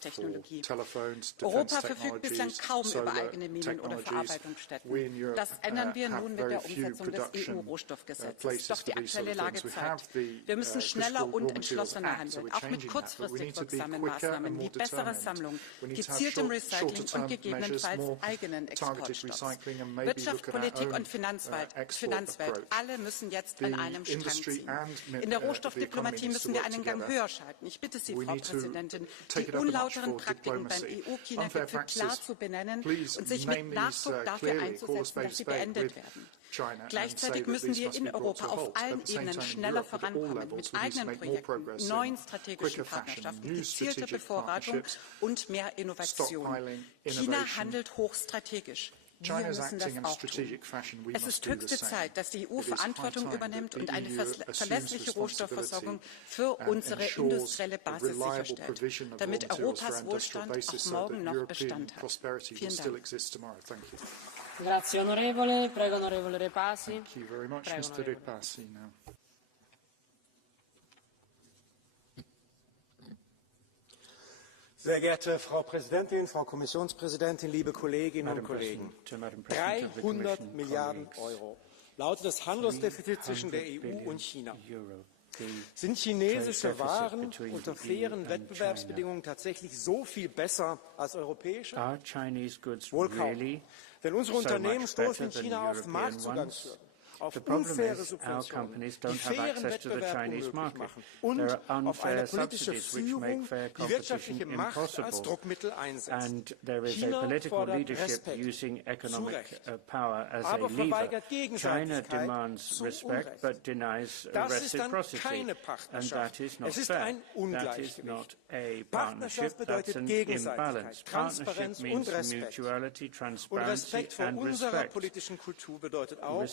Technologie. Europa verfügt bislang kaum über eigene Minen oder Verarbeitungsstätten. Das ändern wir nun mit der Umsetzung des EU-Rohstoffgesetzes. Doch die aktuelle Lage zeigt, wir müssen schneller und entschlossener handeln, auch mit kurzfristig wirksamen Maßnahmen wie besserer Sammlung, gezieltem Recycling und gegebenenfalls eigenen Exportstopps. Wirtschaft, Politik und Finanzwelt, alle müssen jetzt an einem Strang ziehen. In der Rohstoffdiplomatie müssen wir einen Gang höher schalten. Ich bitte Sie, Frau Präsidentin, die unlauteren Praktiken beim EU-China-Gipfel klar zu benennen und sich mit Nachdruck dafür einzusetzen, dass sie beendet werden. Gleichzeitig müssen wir in Europa auf allen Ebenen schneller vorankommen, mit eigenen Projekten, neuen strategischen Partnerschaften, gezielter Bevorratung und mehr Innovation. China handelt hochstrategisch. Wir müssen das auch tun. Es ist höchste Zeit, dass die EU Verantwortung übernimmt und eine verlässliche Rohstoffversorgung für unsere industrielle Basis sicherstellt, damit Europas Wohlstand auch morgen noch Bestand hat. Vielen Dank. Grazie onorevole, prego onorevole Repasi. Thank you very much, Mr. Repasi now. Sehr geehrte Frau Präsidentin, Frau Kommissionspräsidentin, liebe Kolleginnen und Kollegen! 300 Milliarden Euro lautet das Handelsdefizit zwischen der EU und China. Sind chinesische Waren unter fairen Wettbewerbsbedingungen tatsächlich so viel besser als europäische? Wohl kaum. Denn unsere Unternehmen stoßen in China auf Marktzugangshürden, auf unfaire Subventionen, die fairen Wettbewerb unmöglich machen und auf eine politische Führung, die wirtschaftliche Macht als Druckmittel einsetzt. China fordert Respekt, zu Recht, aber verweigert Gegenseitigkeit zu Unrecht. Das ist dann keine Partnerschaft, es ist ein Ungleichgewicht. Partnerschaft bedeutet Gegenseitigkeit, Transparenz und Respekt. Und Respekt vor unserer politischen Kultur bedeutet auch,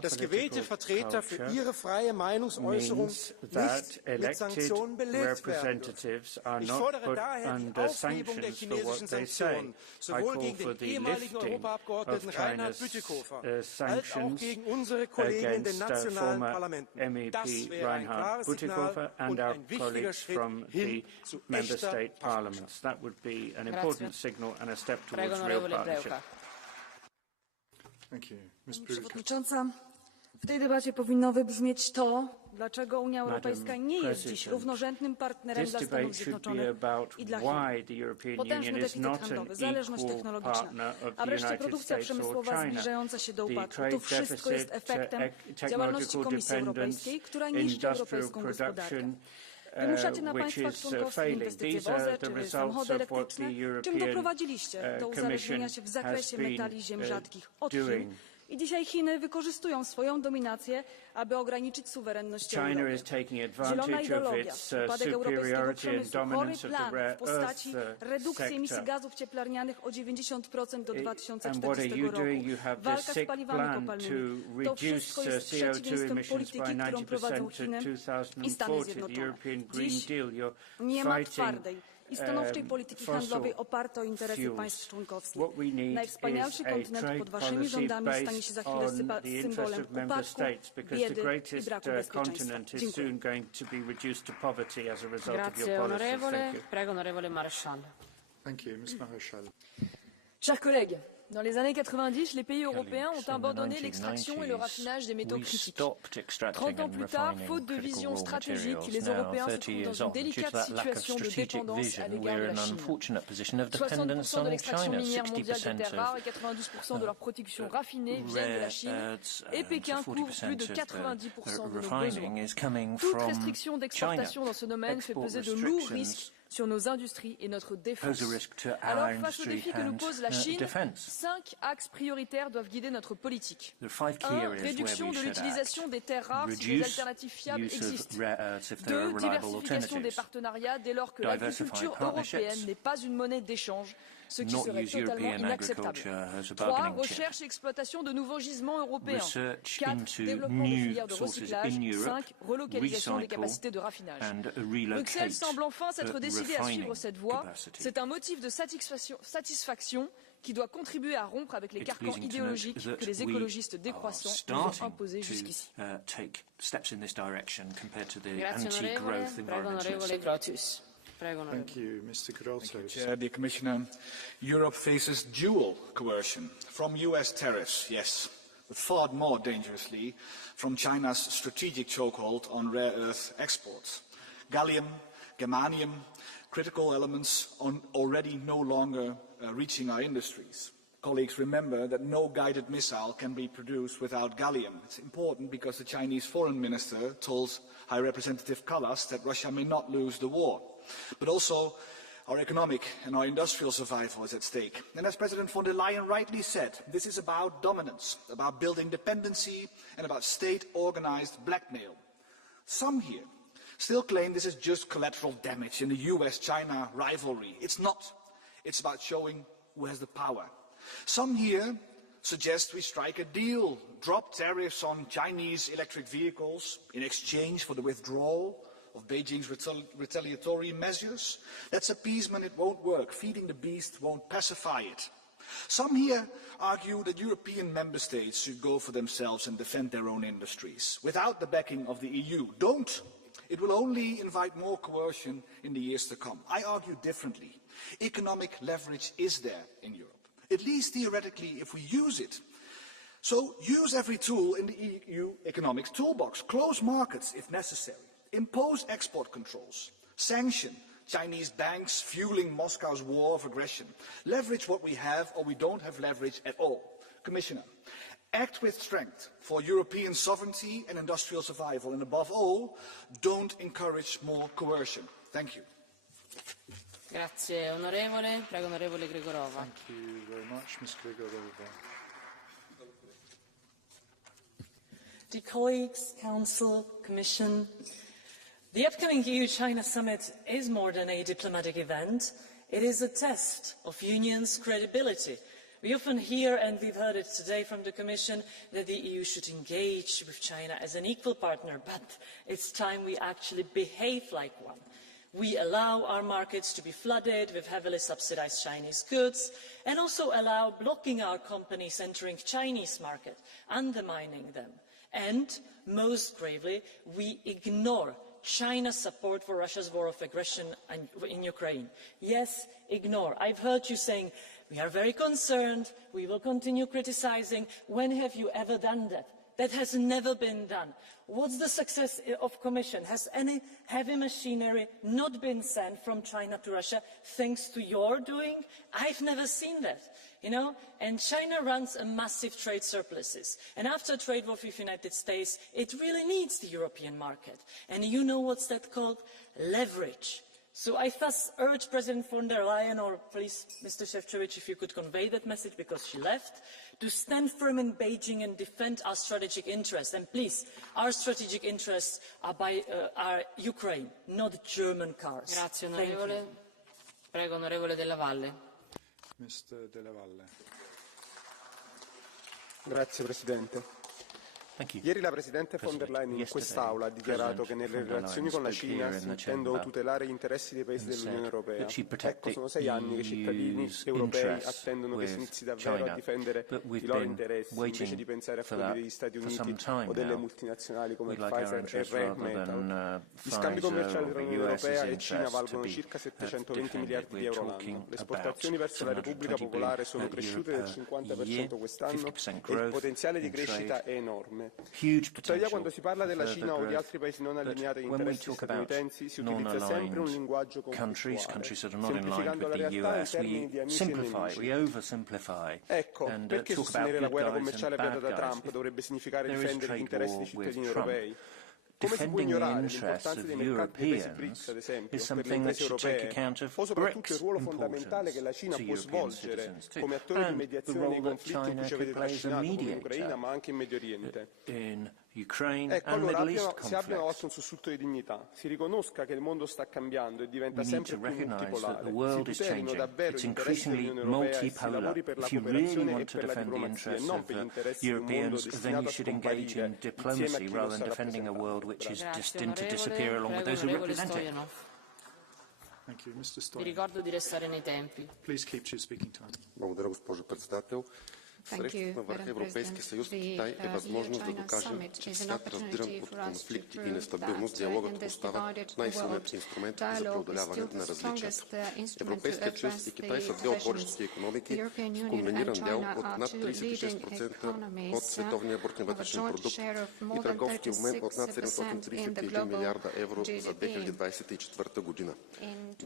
dass gewählte Vertreter für ihre freie Meinungsäußerung nicht mit Sanktionen belegt werden dürfen. Ich fordere daher die Aufhebung der chinesischen Sanktionen, sowohl gegen den ehemaligen Europaabgeordneten Reinhard Bütikofer als auch gegen unsere Kollegen in den nationalen Parlamenten. Das wäre ein klares Signal und ein wichtiger Schritt hin zu echter Partnerschaft. Pani Przewodnicząca, w tej debacie powinno wybrzmieć to, dlaczego Unia Europejska nie jest dziś równorzędnym partnerem dla Stanów Zjednoczonych i dla Chin. Potężny deficyt handlowy, zależność technologiczna, a wreszcie produkcja przemysłowa zbliżająca się do upadku. To wszystko jest efektem działalności Komisji Europejskiej, która niszczy europejską gospodarkę. Wymuszacie na państwach członkowskich inwestycje w OZE czy samochody elektryczne, czym doprowadziliście do uzależnienia się w zakresie metali i ziem rzadkich od Chin. I dzisiaj Chiny wykorzystują swoją dominację, aby ograniczyć suwerenność Europy. Zielona ideologia, upadek europejskiego przemysłu, chory plan w postaci redukcji emisji gazów cieplarnianych o 90% do 2040 roku, walka z paliwami kopalnymi. To wszystko jest przeciwieństwem polityki, którą prowadzą Chiny i Stany Zjednoczone. Dziś nie ma twardej i stanowczej polityki handlowej opartej o interesy państw członkowskich. Najwspanialszy kontynent pod waszymi rządami stanie się za chwilę symbolem upadku, biedy i braku bezpieczeństwa. Dziękuję. Grazie onorevole, prego onorevole Marchal. Thank you, Ms. Marchal. Chers collègues, dans les années 90, les pays européens ont abandonné l'extraction et le raffinage des métaux critiques. 30 ans plus tard, faute de vision stratégique, les Européens se trouvent dans une délicate situation de dépendance à l'égard de la Chine. 60% de l'extraction minière mondiale de terres rares et 92% de leur production raffinée viennent de la Chine, et Pékin couvre plus de 90% de nos besoins. Toute restriction d'exportation dans ce domaine fait peser de lourds risques sur nos industries et notre défense. Alors, face aux défis que nous pose la Chine, 5 axes prioritaires doivent guider notre politique. 1. Réduction de l'utilisation des terres rares si des alternatives fiables existent. 2. Diversification des partenariats dès lors que l'agriculture européenne n'est pas une monnaie d'échange, ce qui serait totalement inacceptable. 3. Recherche et exploitation de nouveaux gisements européens. 4. Développement des filières de recyclage. 5. Relocalisation des capacités de raffinage. Bruxelles semble enfin s'être décidée à suivre cette voie. C'est un motif de satisfaction qui doit contribuer à rompre avec les carcans idéologiques que les écologistes décroissants nous ont imposés jusqu'ici. Thank you, Mr. Grotto. Chair, dear Commissioner, Europe faces dual coercion from US tariffs, yes, but far more dangerously from China's strategic chokehold on rare earth exports. Gallium, germanium, critical elements are already no longer reaching our industries. Colleagues, remember that no guided missile can be produced without gallium. It's important because the Chinese foreign minister told High Representative Kallas that Russia may not lose the war. But also, our economic and our industrial survival is at stake. And as President von der Leyen rightly said, this is about dominance, about building dependency, and about state-organized blackmail. Some here still claim this is just collateral damage in the US-China rivalry. It's not. It's about showing who has the power. Some here suggest we strike a deal, drop tariffs on Chinese electric vehicles in exchange for the withdrawal of Beijing's retaliatory measures. That's appeasement, it won't work. Feeding the beast won't pacify it. Some here argue that European member states should go for themselves and defend their own industries, without the backing of the EU. Don't. It will only invite more coercion in the years to come. I argue differently. Economic leverage is there in Europe, at least theoretically if we use it. So use every tool in the EU economics toolbox. Close markets if necessary. Impose export controls. Sanction Chinese banks fueling Moscow's war of aggression. Leverage what we have or we don't have leverage at all. Commissioner, act with strength for European sovereignty and industrial survival. And above all, don't encourage more coercion. Thank you. Grazie onorevole. Prego onorevole Gregorova. Thank you very much, Ms. Gregorova. Dear colleagues, Council, Commission, the upcoming EU-China summit is more than a diplomatic event. It is a test of Union's credibility. We often hear, and we've heard it today from the Commission, that the EU should engage with China as an equal partner, but it's time we actually behave like one. We allow our markets to be flooded with heavily subsidized Chinese goods and also allow blocking our companies entering Chinese market, undermining them. And, most gravely, we ignore China's support for Russia's war of aggression in Ukraine. Yes, ignore. I've heard you saying, we are very concerned, we will continue criticizing. When have you ever done that? That has never been done. What's the success of Commission? Has any heavy machinery not been sent from China to Russia thanks to your doing? I've never seen that. And China runs a massive trade surpluses. And after a trade war with the United States, it really needs the European market. And you know what's that called? Leverage. So I thus urge President von der Leyen, or please, Mr. Šefčovič, if you could convey that message because she left, to stand firm in Beijing and defend our strategic interests. And please, our strategic interests are Ukraine, not German cars. Grazie, onorevole. Prego, onorevole Della Valle. Mr. Della Valle. Grazie Presidente. Ieri la Presidente von der Leyen in quest'Aula ha dichiarato che nelle relazioni con la Cina si intendono tutelare gli interessi dei paesi dell'Unione Europea. Ecco, sono 6 anni che i cittadini europei attendono che si inizi davvero a difendere i loro interessi, invece di pensare a quelli degli Stati Uniti o delle multinazionali come Pfizer e Rare Metal. Gli scambi commerciali tra l'Unione Europea e Cina valgono circa 720 miliardi di euro l'anno. Le esportazioni verso la Repubblica Popolare sono cresciute del 50% quest'anno e il potenziale di crescita è enorme. Tuttavia, quando si parla della Cina o di altri paesi non allineati agli interessi statunitensi, si utilizza sempre un linguaggio conflittuale, semplificando la realtà in termini di amici e nemici. Ecco, perché sostenere la guerra commerciale avviata da Trump dovrebbe significare difendere gli interessi dei cittadini europei? Come si può ignorare l'importanza dei mercati dei paesi BRICS, ad esempio, per le imprese europee, o soprattutto il ruolo fondamentale che la Cina può svolgere come attore di mediazione nei conflitti in cui ci avete trascinato, come in Ucraina, ma anche in Medio Oriente? Ecco, allora si abbia una volta un sussulto di dignità, si riconosca che il mondo sta cambiando e diventa sempre più multipolare, si tutelino davvero gli interessi dell'Unione Europea e si lavori per la cooperazione e per la diplomazia, e non per gli interessi di un mondo destinato a scomparire insieme a chi lo sta rappresentando. Vi ricordo di restare nei tempi. Please keep to your speaking time. Благодаря, госпожо председател. Срещата на върха Европейски съюз Китай е възможност да докажем, че свят раздиран от конфликти и нестабилност, диалогът остава най-силният инструмент за преодоляване на различията. Европейският съюз и Китай са две отборещи икономики с комбиниран дял от над 36% от световния брутен вътрешен продукт и търговски обмен от над 731 милиарда евро за 2024 година.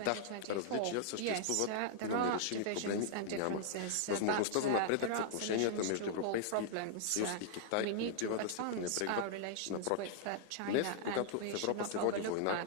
Да, различия съществуват, но нерешими проблеми няма. Възможността за напредък в отношенията между Европейския съюз и Китай не бива да се пренебрегва. Напротив, днес, когато в Европа се води война,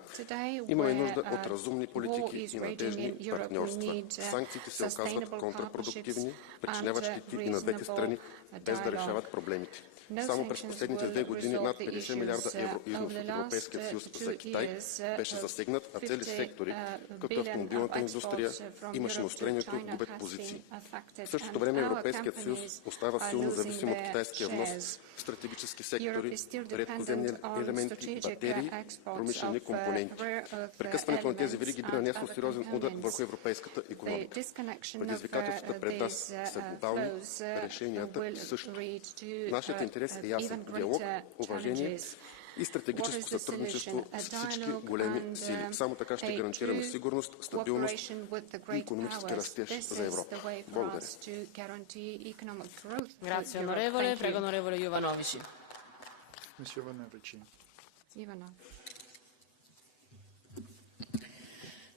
имаме нужда от разумни политики и надежни партньорства. Санкциите се оказват контрапродуктивни, причиняват щети и на двете страни, без да решават проблемите. Само през последните 2 години над 50 милиарда евро износ от Европейския съюз за Китай беше засегнат, а цели сектори, като автомобилната индустрия и машиностроението, губят позиции. В същото време Европейският съюз остава силно зависим от китайския внос в стратегически сектори, редкоземни елементи, батерии, промишлени компоненти. Прекъсването на тези вериги би нанесло сериозен удар върху европейската икономика. Предизвикателствата пред нас са глобални, решенията също. Нашият интерес е ясен – диалог, уважение и стратегическо сътрудничество с всички големи сили. Само така ще гарантираме сигурност, стабилност и икономически растеж за Европа. Благодаря. Grazie onorevole. Prego onorevole Jovanovici.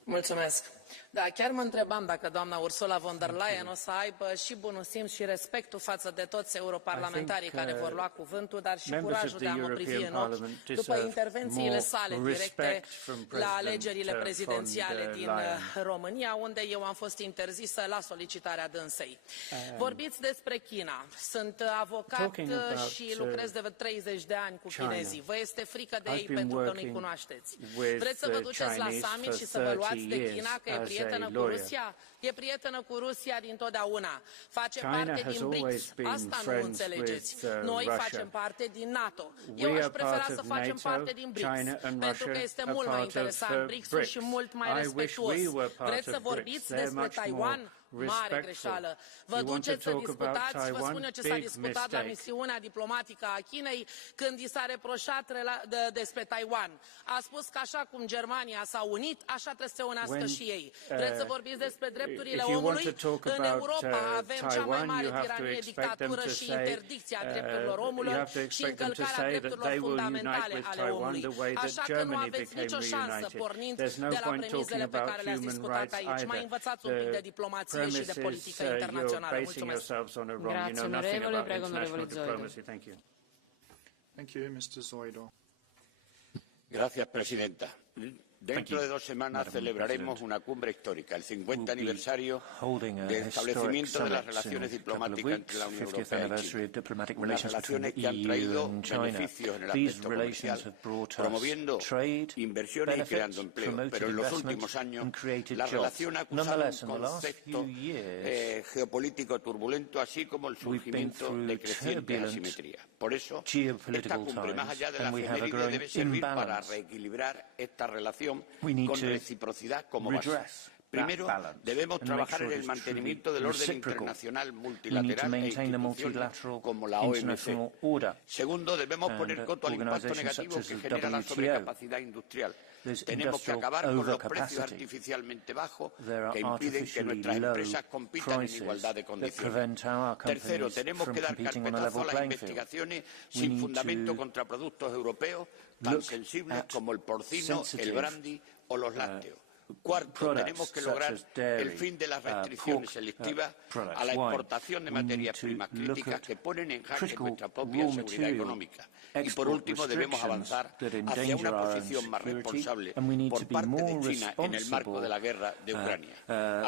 Mulțumesc. Da, chiar mă întrebam dacă doamna Ursula von der Leyen o să aibă și bunul simț și respectul față de toți europarlamentarii care vor lua cuvântul, dar și curajul de a mă privi în ochi după intervențiile sale directe la alegerile prezidențiale din România, unde eu am fost interzisă la solicitarea dânsei. Vorbiți despre China. Sunt avocat și lucrez de 30 de ani cu chinezii. Vă este frică de ei pentru că nu-i cunoașteți. Vreți să vă duceți la summit și să vă luați de China, că e prietenă cu Rusia? E prietenă cu Rusia dintotdeauna. Face parte din BRICS. Asta nu înțelegeți. Noi facem parte din NATO. Eu aș prefera să facem parte din BRICS, pentru că este mult mai interesant BRICS-ul și mult mai respectuos. Vreți să vorbiți despre Taiwan? Mare greșeală. Vă duceți să discutați, vă spun eu ce s-a discutat la misiunea diplomatică a Chinei când i s-a reproșat despre Taiwan. A spus că așa cum Germania s-a unit, așa trebuie să se unească și ei. Vreți să vorbiți despre drepturile omului? În Europa avem cea mai mare tiranie, dictatură și interdicția drepturilor omului și încălcarea drepturilor fundamentale ale omului. Așa că nu aveți nicio șansă pornind de la premisele pe care le-ați discutat aici. Mai învățați un pic de diplomație și de politică internațională. Mulțumesc. Grazie onorevole, prego onorevole Zoido. Thank you, Mr. Zoido. Gracias, presidenta. Dentro de 2 semanas celebraremos una cumbre histórica, el 50 aniversario del establecimiento de las relaciones diplomáticas entre la Unión Europea y China. Unas relaciones que han traído beneficios en el aspecto comercial, promoviendo inversiones y creando empleo. Pero en los últimos años la relación ha acusado un concepto geopolítico turbulento, así como el surgimiento de creciente asimetría. Por eso, esta cumbre, más allá de la efeméride, debe servir para reequilibrar esta relación con reciprocidad como base. Primero, debemos trabajar en el mantenimiento del orden internacional multilateral e instituciones como la OMC. Segundo, debemos poner coto al impacto negativo que genera la sobrecapacidad industrial. Tenemos que acabar con los precios artificialmente bajos que impiden que nuestras empresas compitan en igualdad de condiciones. Tercero, tenemos que dar carpetazo a las investigaciones sin fundamento contra productos europeos tan sensibles como el porcino, el brandy o los lácteos. Cuarto, tenemos que lograr el fin de las restricciones selectivas a la exportación de materias primas críticas que ponen en jaque nuestra propia seguridad económica. Y por último, debemos avanzar hacia una posición más responsable por parte de China en el marco de la guerra de Ucrania.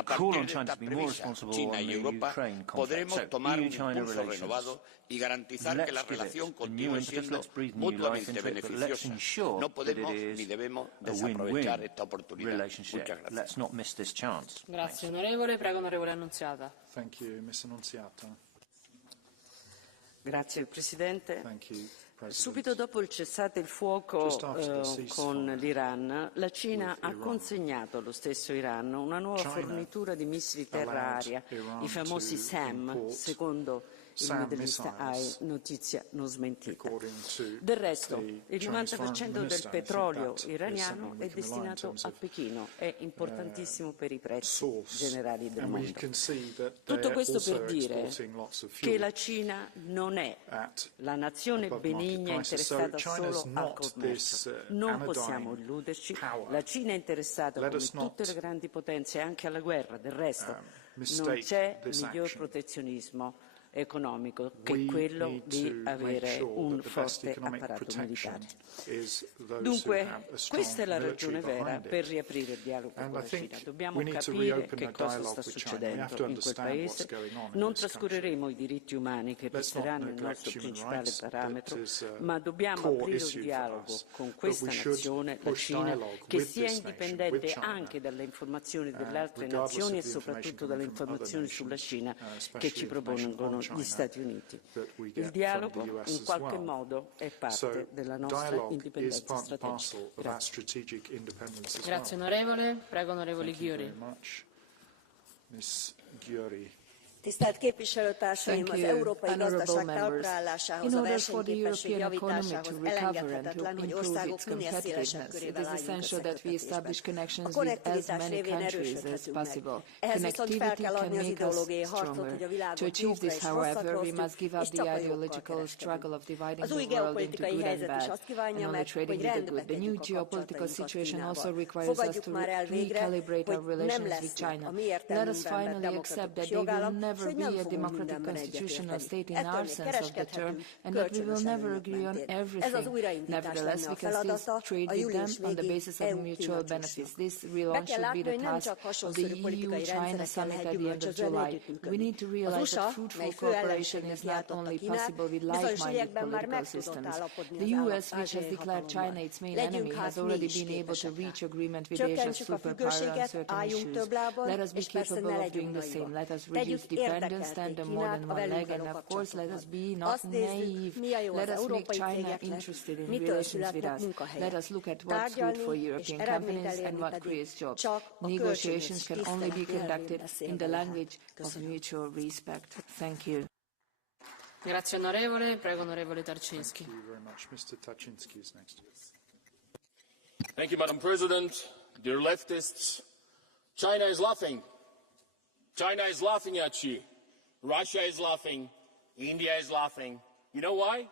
A partir de esta premisa, China y Europa podremos tomar un impulso renovado y garantizar que la relación continúe siendo mutuamente beneficiosa. No podemos ni debemos desaprovechar esta oportunidad. Muchas gracias. Grazie onorevole, prego onorevole Annunziata. Thank you, Ms. Annunziata. Grazie Presidente. Thank you. Subito dopo il cessate il fuoco con l'Iran, la Cina ha consegnato allo stesso Iran una nuova fornitura di missili terra-aria, i famosi SAM, secondo il Middle East è notizia non smentita. Del resto, il 90% del petrolio iraniano è destinato a Pechino, è importantissimo per i prezzi generali del mondo. Tutto questo per dire che la Cina non è la nazione benigna interessata solo al commercio. Non possiamo illuderci, la Cina è interessata come tutte le grandi potenze anche alla guerra, del resto non c'è miglior protezionismo economico che quello di avere un forte apparato militare. Dunque, questa è la ragione vera per riaprire il dialogo con la Cina. Dobbiamo capire che cosa sta succedendo in quel paese. Non trascureremo i diritti umani che resteranno il nostro principale parametro, ma dobbiamo aprire un dialogo con questa nazione, la Cina, che sia indipendente anche dalle informazioni delle altre nazioni e soprattutto dalle informazioni sulla Cina che ci propongono gli Stati Uniti. Il dialogo in qualche modo è parte della nostra indipendenza strategica. Grazie onorevole. Prego onorevole Győri. Tisztelt képviselőtársaim, az európai gazdaság talpraállásához, a versenyképesség javításához elengedhetetlen, hogy országok minél szélesebb körével álljunk összeköttetésben. A konnektivitás révén erősödhetünk meg. Ehhez viszont fel kell adni az ideológiai harcot, hogy a világot jókra és rosszakra osztjuk, és csak a jókkal kereskedünk. Az új geopolitikai helyzet is azt kívánja meg, hogy rendbe tegyük a kapcsolatainkat Kínával. Fogadjuk már el végre, hogy nem lesznek a mi értelmünkben demokratikus jogállam, never be a democratic constitutional state in our sense of the term, and that we will never agree on everything. Nevertheless, we can still trade with them on the basis of mutual benefits. This relaunch should be the task of the EU-China summit at the end of July. We need to realize that fruitful cooperation is not only possible with like-minded political systems. The US, which has declared China its main enemy, has already been able to reach agreement with Asia's superpower on certain issues. Let us be capable of doing the same. Let us reduce dependence, stand on more than one leg, and of course let us be not naive. Let us make China interested in relations with us. Let us look at what's good for European companies and what creates jobs. Negotiations can only be conducted in the language of mutual respect. Thank you. Grazie onorevole. Prego onorevole Tarczynski. Thank you very much. Mr. Tarczynski is next. Thank you, Madam President. Dear leftists, China is laughing. China is laughing at you. Russia is laughing. India is laughing. You know why?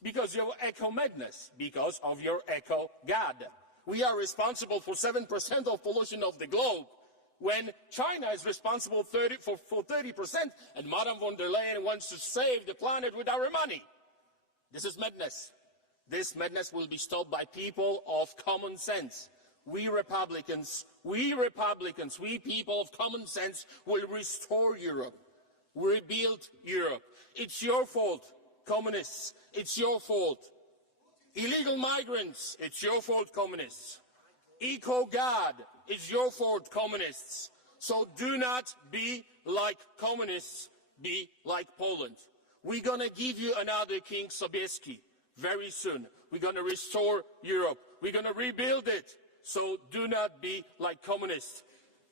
Because of your eco-madness, because of your eco-God. We are responsible for 7% of pollution of the globe, when China is responsible for 30%, and Madame von der Leyen wants to save the planet with our money. This is madness. This madness will be stopped by people of common sense. We Republicans, we people of common sense will restore Europe, rebuild Europe. It's your fault, communists. It's your fault. Illegal migrants, it's your fault, communists. Eco-God, it's your fault, communists. So do not be like communists, be like Poland. We're going to give you another King Sobieski very soon. We're going to restore Europe. We're going to rebuild it. So do not be like communists,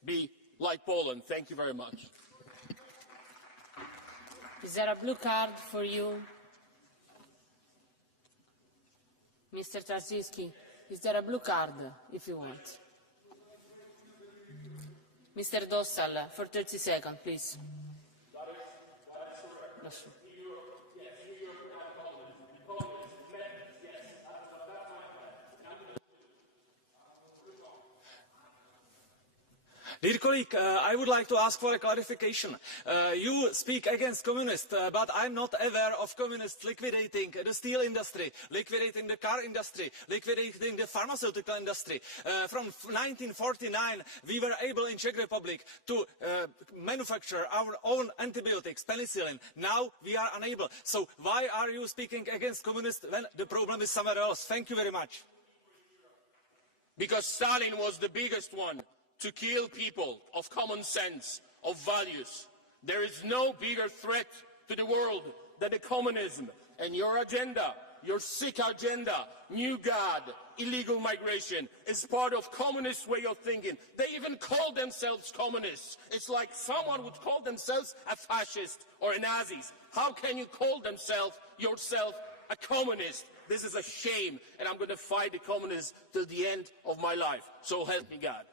be like Poland. Thank you very much. Is there a blue card for you? Mr. Tarczynski, is there a blue card if you want? Mr. Dossal, for 30 seconds, please. Dear colleague, I would like to ask for a clarification. You speak against communists, but I'm not aware of communists liquidating the steel industry, liquidating the car industry, liquidating the pharmaceutical industry. From 1949, we were able in Czech Republic to manufacture our own antibiotics, penicillin. Now we are unable. So why are you speaking against communists when the problem is somewhere else? Thank you very much. Because Stalin was the biggest one to kill people of common sense, of values. There is no bigger threat to the world than the communism and your agenda, your sick agenda, new God, illegal migration, is part of communist way of thinking. They even call themselves communists. It's like someone would call themselves a fascist or a Nazis. How can you call yourself a communist? This is a shame, and I'm going to fight the communists till the end of my life. So help me God.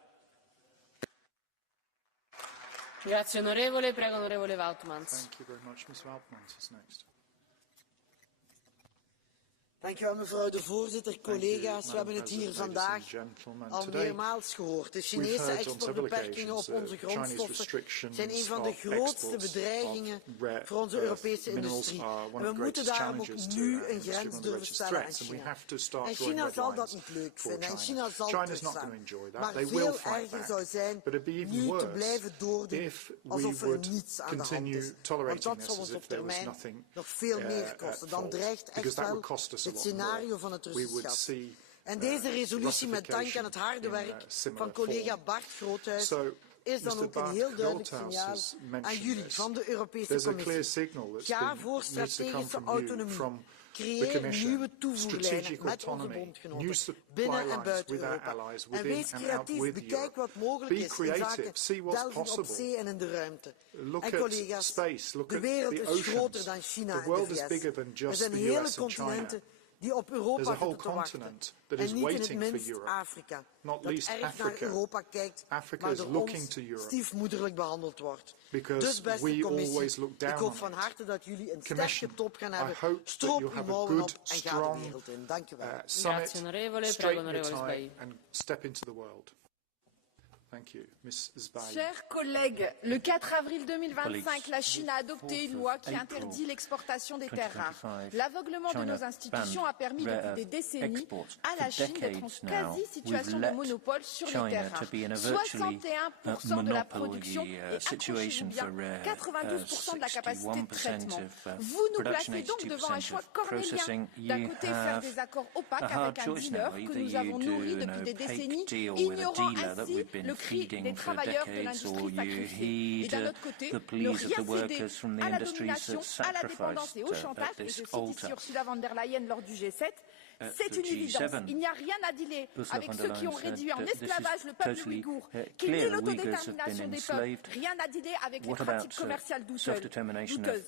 Grazie onorevole, prego onorevole Woutmans. Thank you very much. Ms. Woutmans is next. Dank u wel, mevrouw de voorzitter, collega's. We hebben het hier vandaag al meermaals gehoord. De Chinese exportbeperkingen op onze grondstoffen zijn een van de grootste bedreigingen voor onze Europese industrie. En we moeten daarom ook nu een grens durven stellen aan China. En China zal dat niet leuk vinden. En China zal terugstaan. Maar veel erger zou zijn nu te blijven doordoen alsof er niets aan de hand is. Want dat zal ons op termijn nog veel meer kosten. Dan dreigt echt wel het scenario van het Russisch gas. En deze resolutie met dank aan het harde werk van collega Bart Groothuis is dan ook een heel duidelijk signaal aan jullie van de Europese Commissie. Ga voor strategische autonomie. Creëer nieuwe toevoerlijnen met onze bondgenoten binnen en buiten Europa. En wees creatief, bekijk wat mogelijk is in zaken delving op zee en in de ruimte. En collega's, de wereld is groter dan China en de VS. Er zijn hele continenten die op Europa zitten te wachten. En niet in het minst Afrika, dat erg naar Europa kijkt, maar door ons stiefmoederlijk behandeld wordt. Dus beste Commissie, ik hoop van harte dat jullie een sterke top gaan hebben. Stroop uw mouwen op en ga de wereld in. Dank u wel. Grazie onorevole, prego onorevole Sbai. Chers collègues, le 4 avril 2025, la Chine a adopté une loi qui interdit l'exportation des terres rares. L'aveuglement de nos institutions a permis depuis des décennies à la Chine d'être en quasi-situation de monopole sur les terres rares. 61% de la production et, accrochez-vous bien, 92% de la capacité de traitement. Vous nous placez donc devant un choix cornélien. D'un côté, faire des accords opaques avec un dealer que nous avons nourri depuis des décennies, ignorant ainsi le cri des travailleurs de l'industrie sacrifiée. Et d'un autre côté, ne rien céder à la domination, à la dépendance et au chantage, et je cite ici Ursula von der Leyen lors du G7, c'est une évidence. Il n'y a rien à dealer avec ceux qui ont réduit en esclavage le peuple ouïghour, qui nie l'autodétermination des peuples, rien à dealer avec les pratiques commerciales douteuses.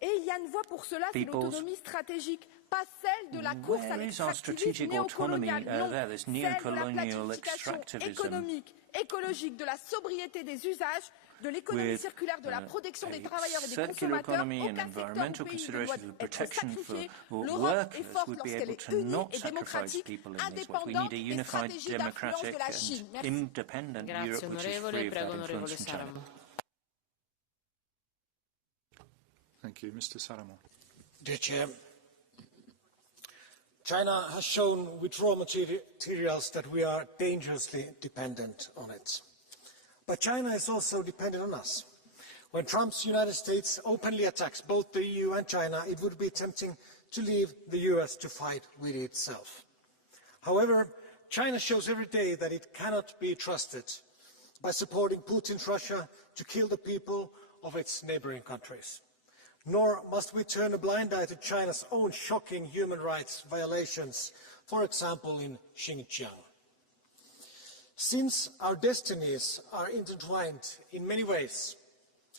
Et il y a une voie pour cela, c'est l'autonomie stratégique, pas celle de la course à l'extractivisme néocolonial, non, celle de la planification économique, écologique, de la sobriété des usages, de l'économie circulaire, de la protection des travailleurs et des consommateurs. Aucun secteur ou pays ne doit être sacrifié. L'Europe est forte lorsqu'elle est unie et démocratique, indépendante et stratégie d'influence de la Chine. Merci. Grazie onorevole, prego onorevole Saramo. Thank you. Mr. Saramo. Dear Chair, China has shown with raw materials that we are dangerously dependent on it. But China is also dependent on us. When Trump's United States openly attacks both the EU and China, it would be tempting to leave the US to fight with itself. However, China shows every day that it cannot be trusted by supporting Putin's Russia to kill the people of its neighboring countries. Nor must we turn a blind eye to China's own shocking human rights violations, for example in Xinjiang. Since our destinies are intertwined in many ways,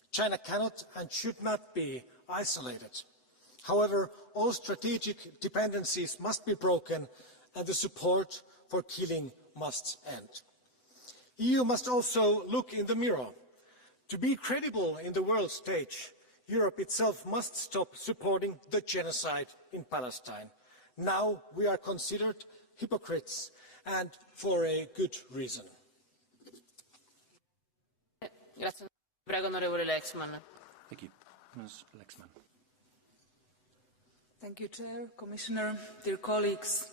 China cannot and should not be isolated. However, all strategic dependencies must be broken and the support for killing must end. The EU must also look in the mirror. To be credible in the world stage, Europe itself must stop supporting the genocide in Palestine. Now we are considered hypocrites, and for a good reason. Thank you. Ms. Lexman. Thank you, Chair, Commissioner, dear colleagues.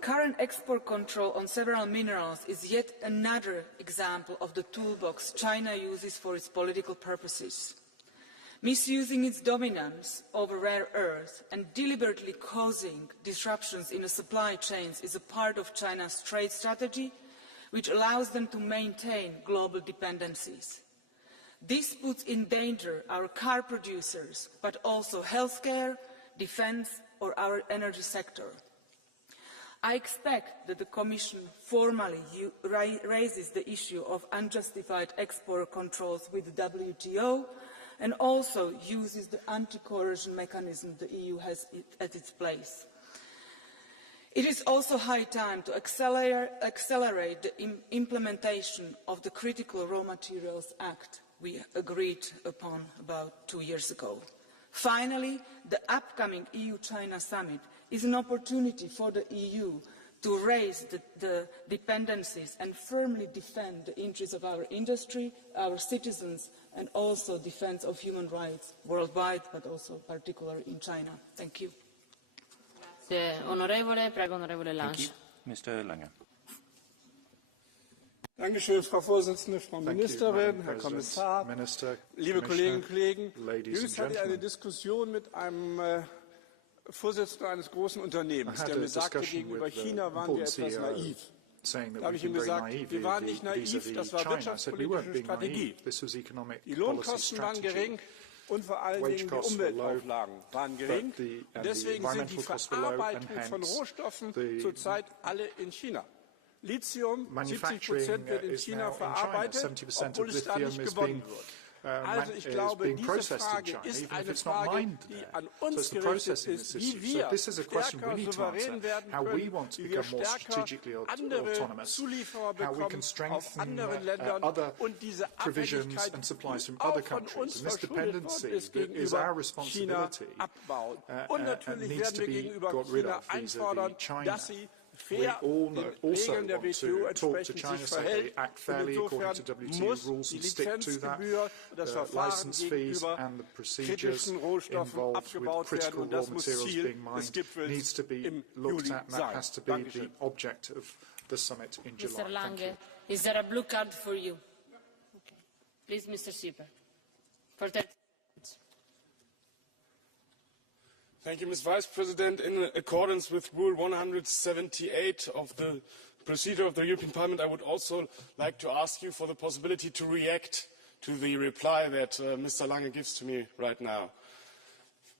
Current export control on several minerals is yet another example of the toolbox China uses for its political purposes. Misusing its dominance over rare earth and deliberately causing disruptions in the supply chains is a part of China's trade strategy, which allows them to maintain global dependencies. This puts in danger our car producers, but also healthcare, defence or our energy sector. I expect that the Commission formally raises the issue of unjustified export controls with the WTO and also uses the anti-coercion mechanism the EU has at its place. It is also high time to accelerate the implementation of the Critical Raw Materials Act we agreed upon about 2 years ago. Finally, the upcoming EU-China summit is an opportunity for the EU to raise the dependencies and firmly defend the interests of our industry, our citizens, and also defense of human rights worldwide, but also particularly in China. Thank you. Mr. Lange. Dankeschön, Frau Vorsitzende, Frau Ministerin, Herr Kommissar, liebe Kolleginnen und Kollegen. Jüngst hatte ich eine Diskussion mit einem Vorsitzenden eines großen Unternehmens, der mir sagte, gegenüber China waren wir etwas naiv. Da habe ich ihm gesagt, wir waren nicht naiv, das war wirtschaftspolitische Strategie. Die Lohnkosten waren gering und vor allen Dingen die Umweltauflagen waren gering. Deswegen sind die Verarbeitung von Rohstoffen zurzeit alle in China. Lithium, 70% wird in China verarbeitet, obwohl es da nicht gewonnen wird. Also ich glaube, diese Frage ist eine Frage, die an uns gerichtet ist, wie wir stärker souverän werden können, wie wir stärker andere Zulieferer bekommen aus anderen Ländern und diese Abhängigkeit, die auch von uns verschuldet worden ist, gegenüber China abbauen. Und natürlich werden wir gegenüber China einfordern, dass sie fair den Regeln der WTO entsprechend sich verhält. Und insofern muss die Lizenzgebühr, das Verfahren gegenüber kritischen Rohstoffen abgebaut werden. Und das muss Ziel des Gipfels im Juli sein. Dankeschön. Mr. Lange, is there a blue card for you? Okay. Please, Mr. Sieber. For 30 seconds. Thank you, Ms. Vice President. In accordance with Rule 178 of the procedure of the European Parliament, I would also like to ask you for the possibility to react to the reply that Mr. Lange gives to me right now.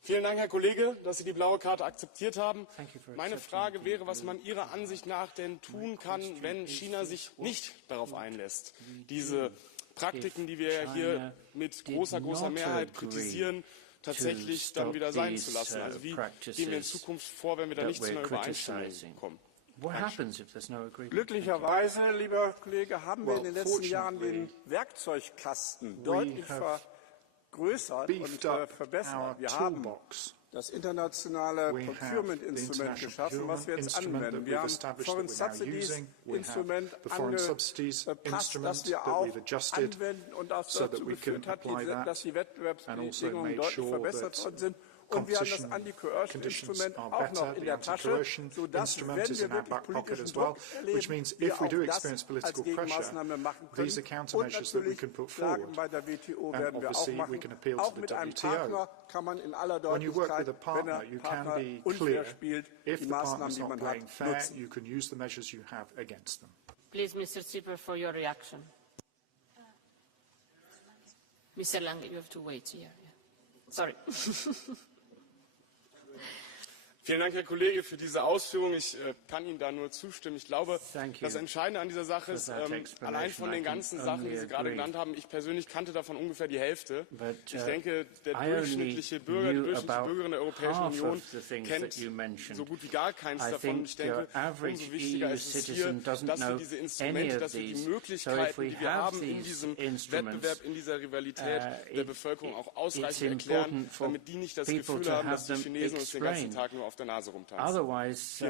Vielen Dank, Herr Kollege, dass Sie die blaue Karte akzeptiert haben. Meine Frage wäre, was man Ihrer Ansicht nach denn tun kann, wenn China sich nicht darauf einlässt, diese Praktiken, die wir ja hier mit großer Mehrheit kritisieren, tatsächlich dann wieder sein zu lassen. Also wie gehen wir in Zukunft vor, wenn wir da nicht zu einer Übereinstimmung kommen? Glücklicherweise, lieber Kollege, haben wir in den letzten Jahren den Werkzeugkasten deutlich vergrößert und verbessert. Wir haben das internationale Procurement-Instrument geschaffen, was wir jetzt anwenden. Wir haben Foreign Subsidies-Instrument angepasst, das wir auch anwenden und das dazu geführt hat, dass die Wettbewerbsbedingungen deutlich verbessert worden sind. Und wir haben das Anti-Coercion-Instrument auch noch in der Tasche, sodass, wenn wir wirklich politischen Druck erleben, wir auch das als Gegenmaßnahme machen können. Und natürlich Klagen bei der WTO werden wir auch machen. Auch mit einem Partner kann man in aller Deutlichkeit, wenn der Partner unfair spielt, die Maßnahmen, die man hat, nutzen. Please, Mr. Sieber, for your reaction. Mr. Lange, you have to wait here. Sorry. Vielen Dank, Herr Kollege, für diese Ausführung. Ich kann Ihnen da nur zustimmen. Ich glaube, das Entscheidende an dieser Sache ist, allein von den ganzen Sachen, die Sie gerade genannt haben, ich persönlich kannte davon ungefähr die Hälfte. Ich denke, der durchschnittliche Bürger, die durchschnittliche Bürgerin der Europäischen Union kennt so gut wie gar keins davon. Ich denke, umso wichtiger ist es hier, dass wir diese Instrumente, dass wir die Möglichkeiten, die wir haben in diesem Wettbewerb, in dieser Rivalität der Bevölkerung auch ausreichend erklären, damit die nicht das Gefühl haben, dass die Chinesen uns den ganzen Tag nur auf der Nase rumtanzen. Otherwise,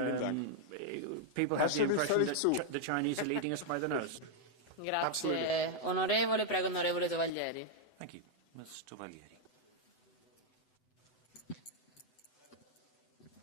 people have the impression that the Chinese are leading us by the nose. Grazie. Onorevole, prego, onorevole Tovaglieri. Thank you. Ms. Tovaglieri.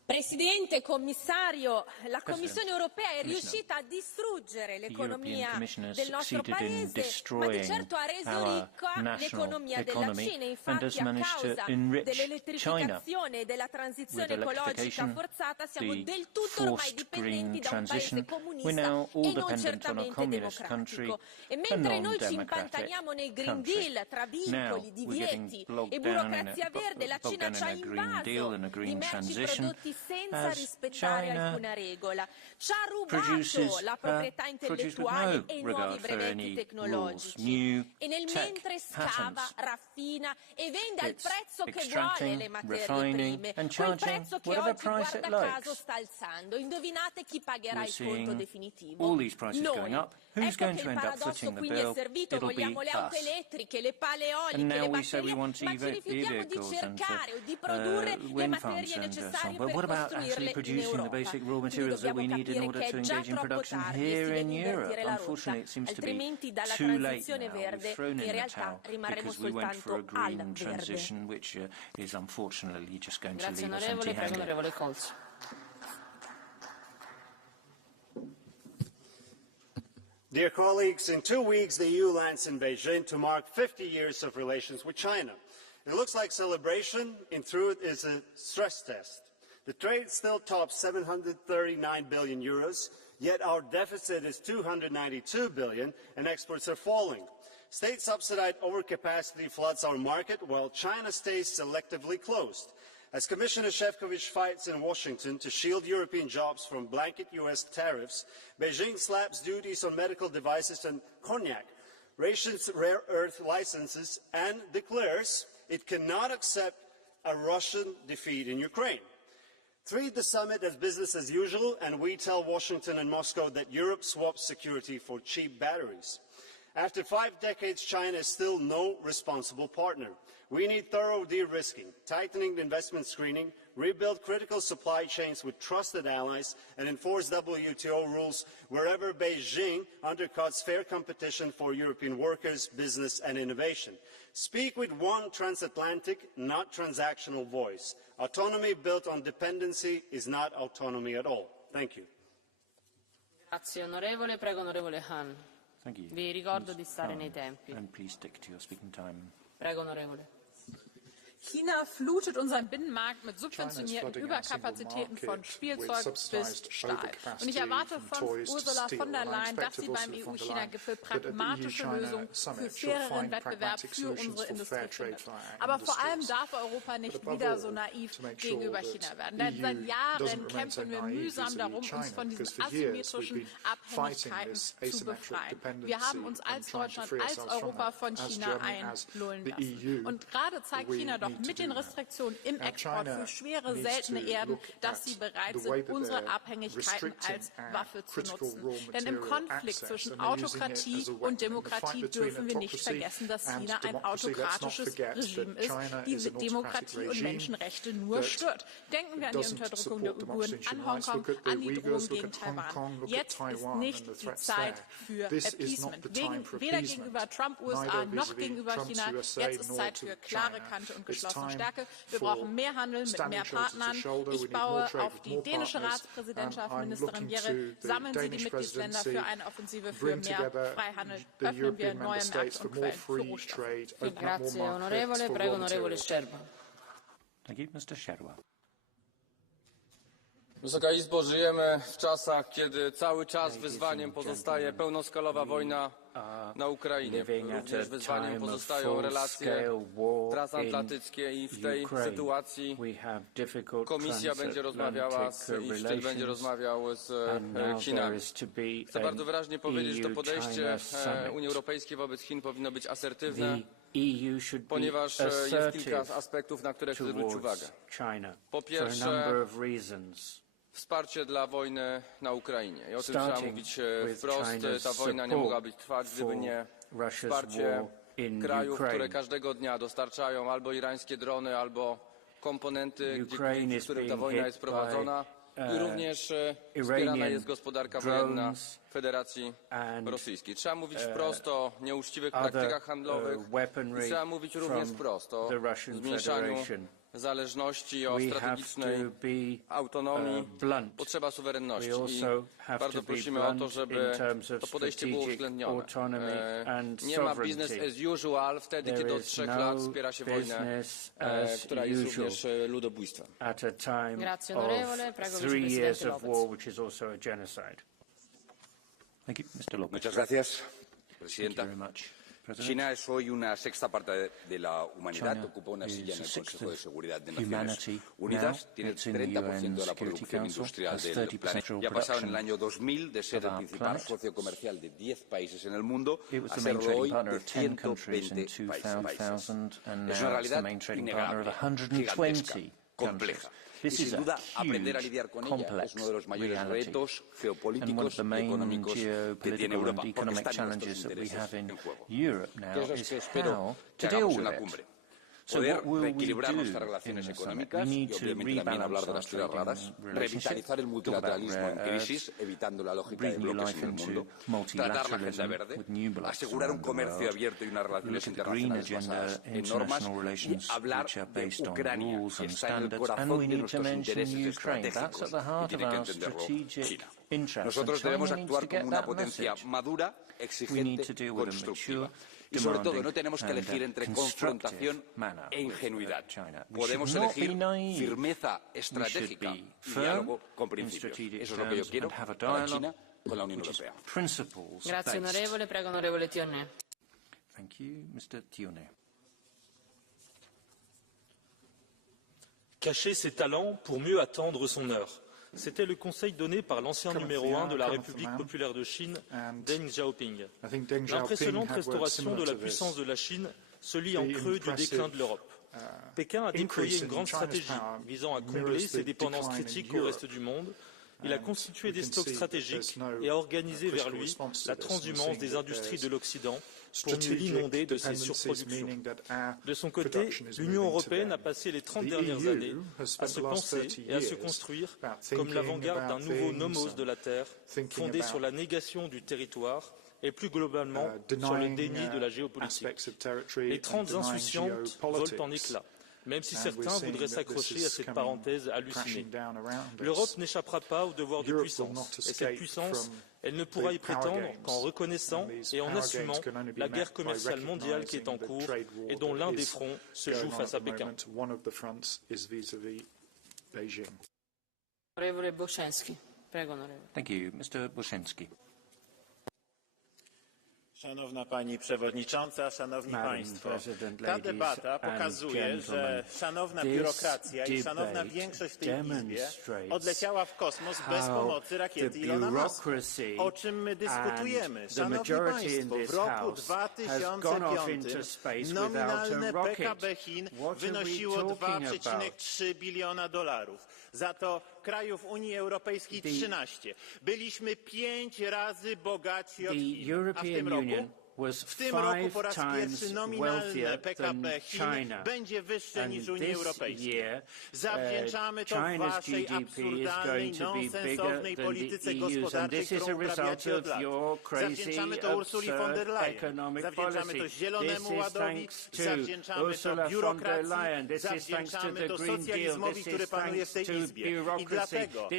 Presidente, Commissario, la Commissione europea è riuscita a distruggere l'economia del nostro Paese, ma di certo ha reso ricca l'economia della Cina. Infatti, a causa dell'elettrificazione e della transizione ecologica forzata, siamo del tutto ormai dipendenti da un paese comunista e non certamente democratico. E mentre noi ci impantaniamo nei Green Deal tra vincoli, divieti e burocrazia verde, la Cina ci ha invaso di merci prodotti senza rispettare alcuna regola. Ci ha rubato la proprietà intellettuale e i nuovi brevetti tecnologici. E nel mentre scava, raffina e vende al prezzo che vuole le materie prime, quel prezzo che oggi, guarda caso, sta alzando. Indovinate chi pagherà il conto definitivo? Noi. Ecco che il paradosso quindi è servito, vogliamo le auto elettriche, le pale eoliche, le batterie, ma ci rifiutiamo di cercare o di produrre le materie necessarie per costruirle in Europa. Quindi dobbiamo capire che è già troppo tardi e si deve invertire la rotta, altrimenti dalla transizione verde in realtà rimarremo soltanto al verde. Grazie onorevole, prego onorevole Colz. Dear colleagues, in 2 weeks the EU lands in Beijing to mark 50 years of relations with China. It looks like celebration. In truth, is a stress test. The trade still tops 739 billion euros, yet our deficit is 292 billion and exports are falling. State-subsidized overcapacity floods our market while China stays selectively closed. As Commissioner Šefčovič fights in Washington to shield European jobs from blanket US tariffs, Beijing slaps duties on medical devices and cognac, rations rare earth licenses, and declares it cannot accept a Russian defeat in Ukraine. Treat the summit as business as usual, and we tell Washington and Moscow that Europe swaps security for cheap batteries. After 5 decades, China is still no responsible partner. We need thorough de-risking, tightening the investment screening, rebuild critical supply chains with trusted allies, and enforce WTO rules wherever Beijing undercuts fair competition for European workers, business and innovation. Speak with one transatlantic, not transactional voice. Autonomy built on dependency is not autonomy at all. Thank you. Grazie onorevole, prego onorevole Hahn. Vi ricordo di stare nei tempi. Prego onorevole. China flutet unseren Binnenmarkt mit subventionierten Überkapazitäten von Spielzeug bis Stahl. Und ich erwarte von Ursula von der Leyen, dass sie beim EU-China-Gipfel pragmatische Lösungen für faireren Wettbewerb für unsere Industrie findet. Aber vor allem darf Europa nicht wieder so naiv gegenüber China werden. Denn seit Jahren kämpfen wir mühsam darum, uns von diesen asymmetrischen Abhängigkeiten zu befreien. Wir haben uns als Deutschland, als Europa von China einlullen lassen. Und gerade zeigt China doch mit den Restriktionen im Export für schwere, seltene Erden, dass sie bereit sind, unsere Abhängigkeiten als Waffe zu nutzen. Denn im Konflikt zwischen Autokratie und Demokratie dürfen wir nicht vergessen, dass China ein autokratisches Regime ist, die Demokratie und Menschenrechte nur stört. Denken wir an die Unterdrückung der Uiguren, an Hongkong, an die Drohung gegen Taiwan. Jetzt ist nicht die Zeit für Appeasement. Weder gegenüber Trump, USA, noch gegenüber China. Jetzt ist Zeit für klare Kante und geschlossene Stärke. Wir brauchen mehr Handel mit mehr Partnern. Ich baue auf die dänische Ratspräsidentschaft, Ministerin Bjerre. Sammeln Sie die Mitgliedsländer für eine Offensive für mehr Freihandel. Öffnen wir neue Märkte und Quellen für Rohstoffe. Grazie onorevole, prego onorevole Szczerba. Wysoka Izbo, żyjemy w czasach, kiedy cały czas wyzwaniem pozostaje pełnoskalowa wojna na Ukrainie. Również wyzwaniem pozostają relacje transatlantyckie i w tej sytuacji Komisja będzie rozmawiała i szczyt będzie rozmawiał z Chinami. Chcę bardzo wyraźnie powiedzieć, że to podejście Unii Europejskiej wobec Chin powinno być asertywne, ponieważ jest kilka aspektów, na które chcę zwrócić uwagę. Po pierwsze, wsparcie dla wojny na Ukrainie. I o tym trzeba mówić wprost. Ta wojna nie mogłaby trwać, gdyby nie wsparcie krajów, które każdego dnia dostarczają albo irańskie drony, albo komponenty, w których ta wojna jest prowadzona. I również wspierana jest gospodarka wojenna Federacji Rosyjskiej. Trzeba mówić wprost o nieuczciwych praktykach handlowych i trzeba mówić również wprost o zmniejszaniu zależności, o strategicznej autonomii, potrzeba suwerenności. I bardzo prosimy o to, żeby to podejście było uwzględnione. Nie ma business as usual wtedy, kiedy od 3 lat wspiera się wojnę, która jest również ludobójstwem. Grazie onorevole, prego vicepresidente López. Muchas gracias, presidenta. China es hoy una sexta parte de la humanidad, ocupa una silla en el Consejo de Seguridad de Naciones Unidas, tiene el 30% de la producción industrial del planeta y ha pasado en el año 2000 de ser el principal socio comercial de 10 países en el mundo a serlo hoy de 120 países. Es una realidad innegable, gigantesca, compleja. Y sin duda, aprender a lidiar con ella es uno de los mayores retos geopolíticos y económicos que tiene Europa, porque están nuestros intereses en juego. ¿Qué es lo que espero que hagamos en la cumbre? Poder reequilibrar nuestras relaciones económicas y obviamente también hablar de las tierras raras, revitalizar el multilateralismo en crisis, evitando la lógica de bloques en el mundo, tratar la agenda verde, asegurar un comercio abierto y unas relaciones internacionales basadas en normas y hablar de Ucrania, que está en el corazón de nuestros intereses estratégicos y tiene que entenderlo China. Nosotros debemos actuar como una potencia madura, exigente, constructiva. Y sobre todo, no tenemos que elegir entre confrontación e ingenuidad. Podemos elegir firmeza estratégica y diálogo con principios. Eso es lo que yo quiero para China con la Unión Europea. Grazie onorevole, prego onorevole Tionne. Thank you, Mr. Tionne. Cacher ses talents pour mieux attendre son heure. C'était le conseil donné par l'ancien numéro 1 de la République populaire de Chine, Deng Xiaoping. L'impressionnante restauration de la puissance de la Chine se lit en creux du déclin de l'Europe. Pékin a déployé une grande stratégie visant à combler ses dépendances critiques au reste du monde. Il a constitué des stocks stratégiques et a organisé vers lui la transhumance des industries de l'Occident pour mieux l'inonder de ses surproductions. De son côté, l'Union européenne a passé les 30 dernières années à se penser et à se construire comme l'avant-garde d'un nouveau nomos de la Terre, fondé sur la négation du territoire et plus globalement sur le déni de la géopolitique. Les 30 insouciantes volent en éclats, même si certains voudraient s'accrocher à cette parenthèse hallucinée. L'Europe n'échappera pas au devoir de puissance, et cette puissance, elle ne pourra y prétendre qu'en reconnaissant et en assumant la guerre commerciale mondiale qui est en cours et dont l'un des fronts se joue face à Pékin. Thank you, Mr. Boshinsky. Szanowna Pani Przewodnicząca, Szanowni Państwo, ta debata pokazuje, że szanowna biurokracja i szanowna większość w tej Izbie odleciała w kosmos bez pomocy rakiety Ilona Muska. O czym my dyskutujemy? Szanowni Państwo, w roku 2005 nominalne PKB Chin wynosiło 2,3 biliona dolarów. Za to krajów Unii Europejskiej 13. Byliśmy 5 razy bogatsi od Chin. A w tym roku po raz pierwszy nominalne PKB Chin będzie wyższe niż Unii Europejskiej. Zawdzięczamy to waszej absurdalnej, nonsensownej polityce gospodarczej, którą uprawiacie od lat. Zawdzięczamy to Ursuli von der Leyen. Zawdzięczamy to Zielonemu Ładowi. Zawdzięczamy to biurokracji. Zawdzięczamy to socjalizmowi, który panuje w tej Izbie. I dlatego,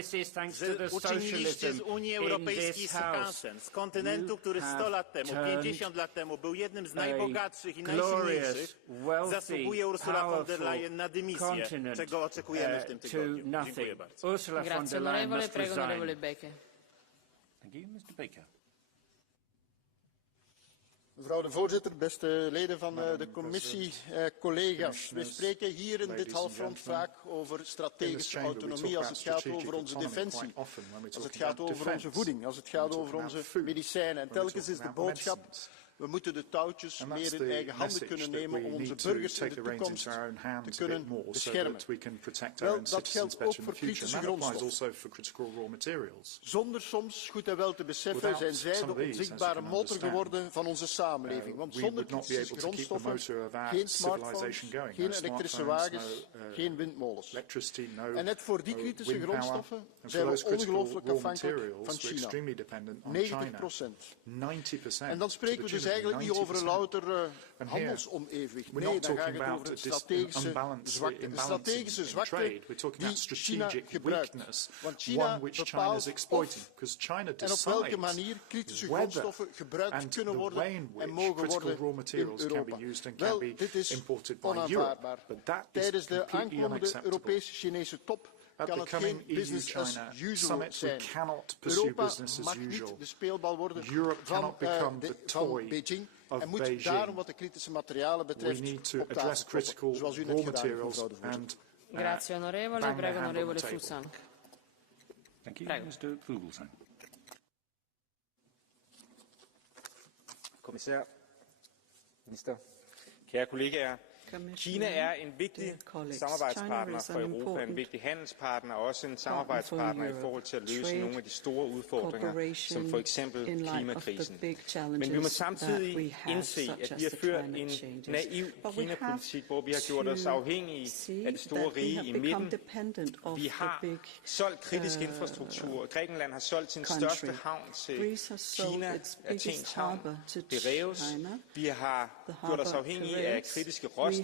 że uczyniliście z Unii Europejskiej skansen, z kontynentu, który 100 lat temu, 50 lat temu był jednym z najbogatszych i najsilniejszych, zasługuje Ursula von der Leyen na dymisję, czego oczekujemy w tym tygodniu. Dziękuję bardzo. Grazie onorevole, prego onorevole Becker. Thank you, Mr. Baker. Mevrouw de voorzitter, beste leden van de commissie, collega's. We spreken hier in dit halfrond vaak over strategische autonomie als het gaat over onze defensie, als het gaat over onze voeding, als het gaat over onze medicijnen. En telkens is de boodschap: we moeten de touwtjes meer in eigen handen kunnen nemen om onze burgers in de toekomst te kunnen beschermen. Wel, dat geldt ook voor kritische grondstoffen. Zonder soms goed en wel te beseffen zijn zij de onzichtbare motor geworden van onze samenleving. Want zonder kritische grondstoffen geen smartphones, geen elektrische wagens, geen windmolens. En net voor die kritische grondstoffen zijn we ongelooflijk afhankelijk van China. 90%. En dan spreken we dus eigenlijk niet over louter handelsonevenwicht. Nee, dan gaat het over een strategische zwakte. Een strategische zwakte die China gebruikt. Want China bepaalt of en op welke manier kritische grondstoffen gebruikt kunnen worden en mogen worden in Europa. Wel, dit is onaanvaardbaar. Tijdens de aankomende Europese-Chinese top kan het geen business as usual zijn. Europa mag niet de speelbal worden van Beijing. en moet daarom wat de kritische materialen betreft op tafel kloppen, zoals u net gedaan heeft, mevrouw de voorzitter. Grazie onorevole, prego onorevole Fuglsang. Thank you. Mr. Fuglsang. Kommissær, minister, kære kollegaer. Kina er en vigtig samarbejdspartner for Europa, en vigtig handelspartner og også en samarbejdspartner i forhold til at løse nogle af de store udfordringer, som for eksempel klimakrisen. Men vi må samtidig indse, at vi har ført en naiv Kina-politik, hvor vi har gjort os afhængige af det store rige i midten. Vi har solgt kritisk infrastruktur. Grækenland har solgt sin største havn til Kina, Athens havn, Piraeus. Vi har gjort os afhængige af kritiske råstoffer,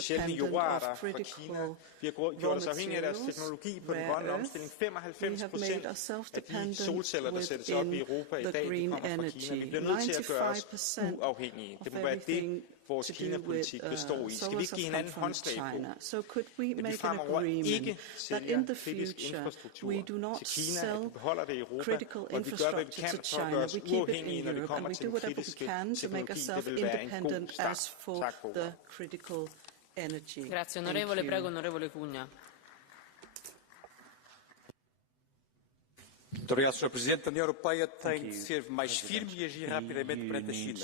sjældne jordarter fra Kina. Vi har gjort os afhængige af deres teknologi på den grønne omstilling. 95% af de solceller, der sættes op i Europa i dag, de kommer fra Kina. Vi bliver nødt til at gøre os uafhængige. Det må være det, vores Kina-politik består i. Skal vi ikke give hinanden håndslag på, at vi fremover ikke sælger kritisk infrastruktur til Kina, at vi beholder det i Europa, og at vi gør, hvad vi kan for at gøre os uafhængige, når det kommer til den kritiske teknologi. Det vil være en god start. Tak for ordet. Grazie onorevole, prego onorevole Cugna. Muito obrigado, Sr. Presidente. A União Europeia tem de ser mais firme e agir rapidamente perante a China.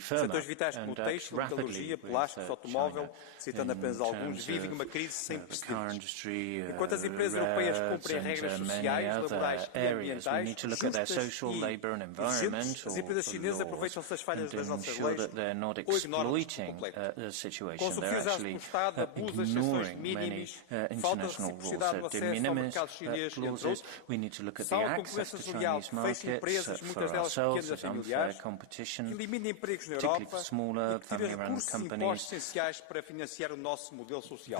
Setores vitais como o têxtil, metalurgia, plásticos, automóvel, citando apenas alguns, vivem uma crise sem precedentes. Enquanto as empresas europeias cumprem regras sociais, laborais e ambientais justas e exigentes, as empresas chinesas aproveitam-se das falhas das nossas leis ou ignoram-nos por completo. Com subsídios do Estado, abuso das exceções mínimas, falta de reciprocidade no acesso ao mercado chinês, entre outros, a concorrência desleal que fecha empresas, muitas delas pequenas e familiares, que elimina empregos na Europa e que tira recursos e impostos essenciais para financiar o nosso modelo social.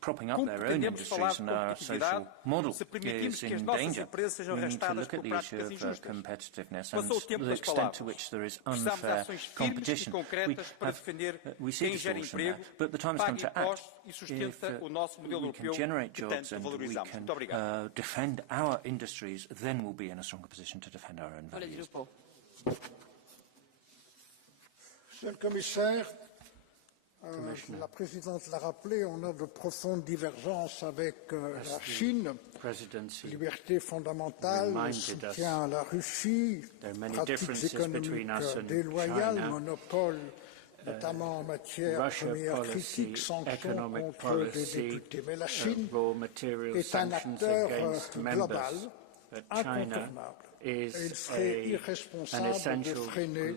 Como pretendemos falar de competitividade se permitimos que as nossas empresas sejam arrastadas por práticas injustas? Passou o tempo das palavras. Precisamos de ações firmes e concretas para defender quem gera emprego, paga impostos e sustenta o nosso modelo europeu que tanto valorizamos. Muito obrigado. Then we'll be in a stronger position to defend our own values. Monsieur le Commissaire, la Présidente l'a rappelé, on a de profondes divergences avec la Chine, liberté fondamentale, soutien à la Russie, pratiques économiques déloyales, monopole, notamment en matière de première critique, sanctions contre des députés. Mais la Chine est un acteur global incontournable. Et il serait irresponsable de freiner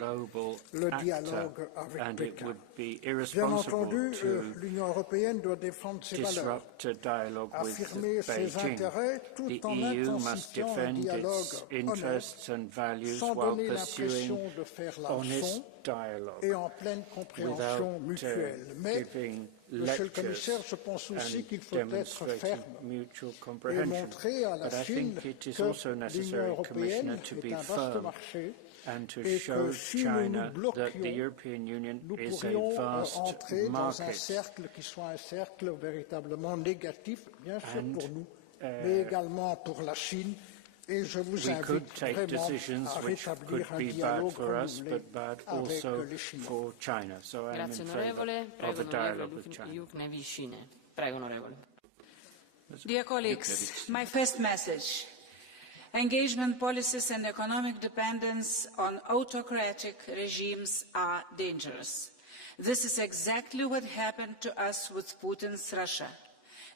le dialogue avec Pékin. Bien entendu, l'Union européenne doit défendre ses valeurs, affirmer ses intérêts tout en intensifiant un dialogue honnête, sans donner l'impression de faire la leçon et en pleine compréhension mutuelle. Mais Monsieur le Commissaire, je pense aussi qu'il faut être ferme et montrer à la Chine que l'Union européenne est un vaste marché et que si nous nous bloquions, nous pourrions entrer dans un cercle qui soit un cercle véritablement négatif, bien sûr pour nous, mais également pour la Chine. Et je vous invite vraiment à rétablir un dialogue renouvelé avec les Chinois. Grazie onorevole, prego onorevole Prego onorevole. Dear colleagues, my first message. Engagement policies and economic dependence on autocratic regimes are dangerous. This is exactly what happened to us with Putin's Russia.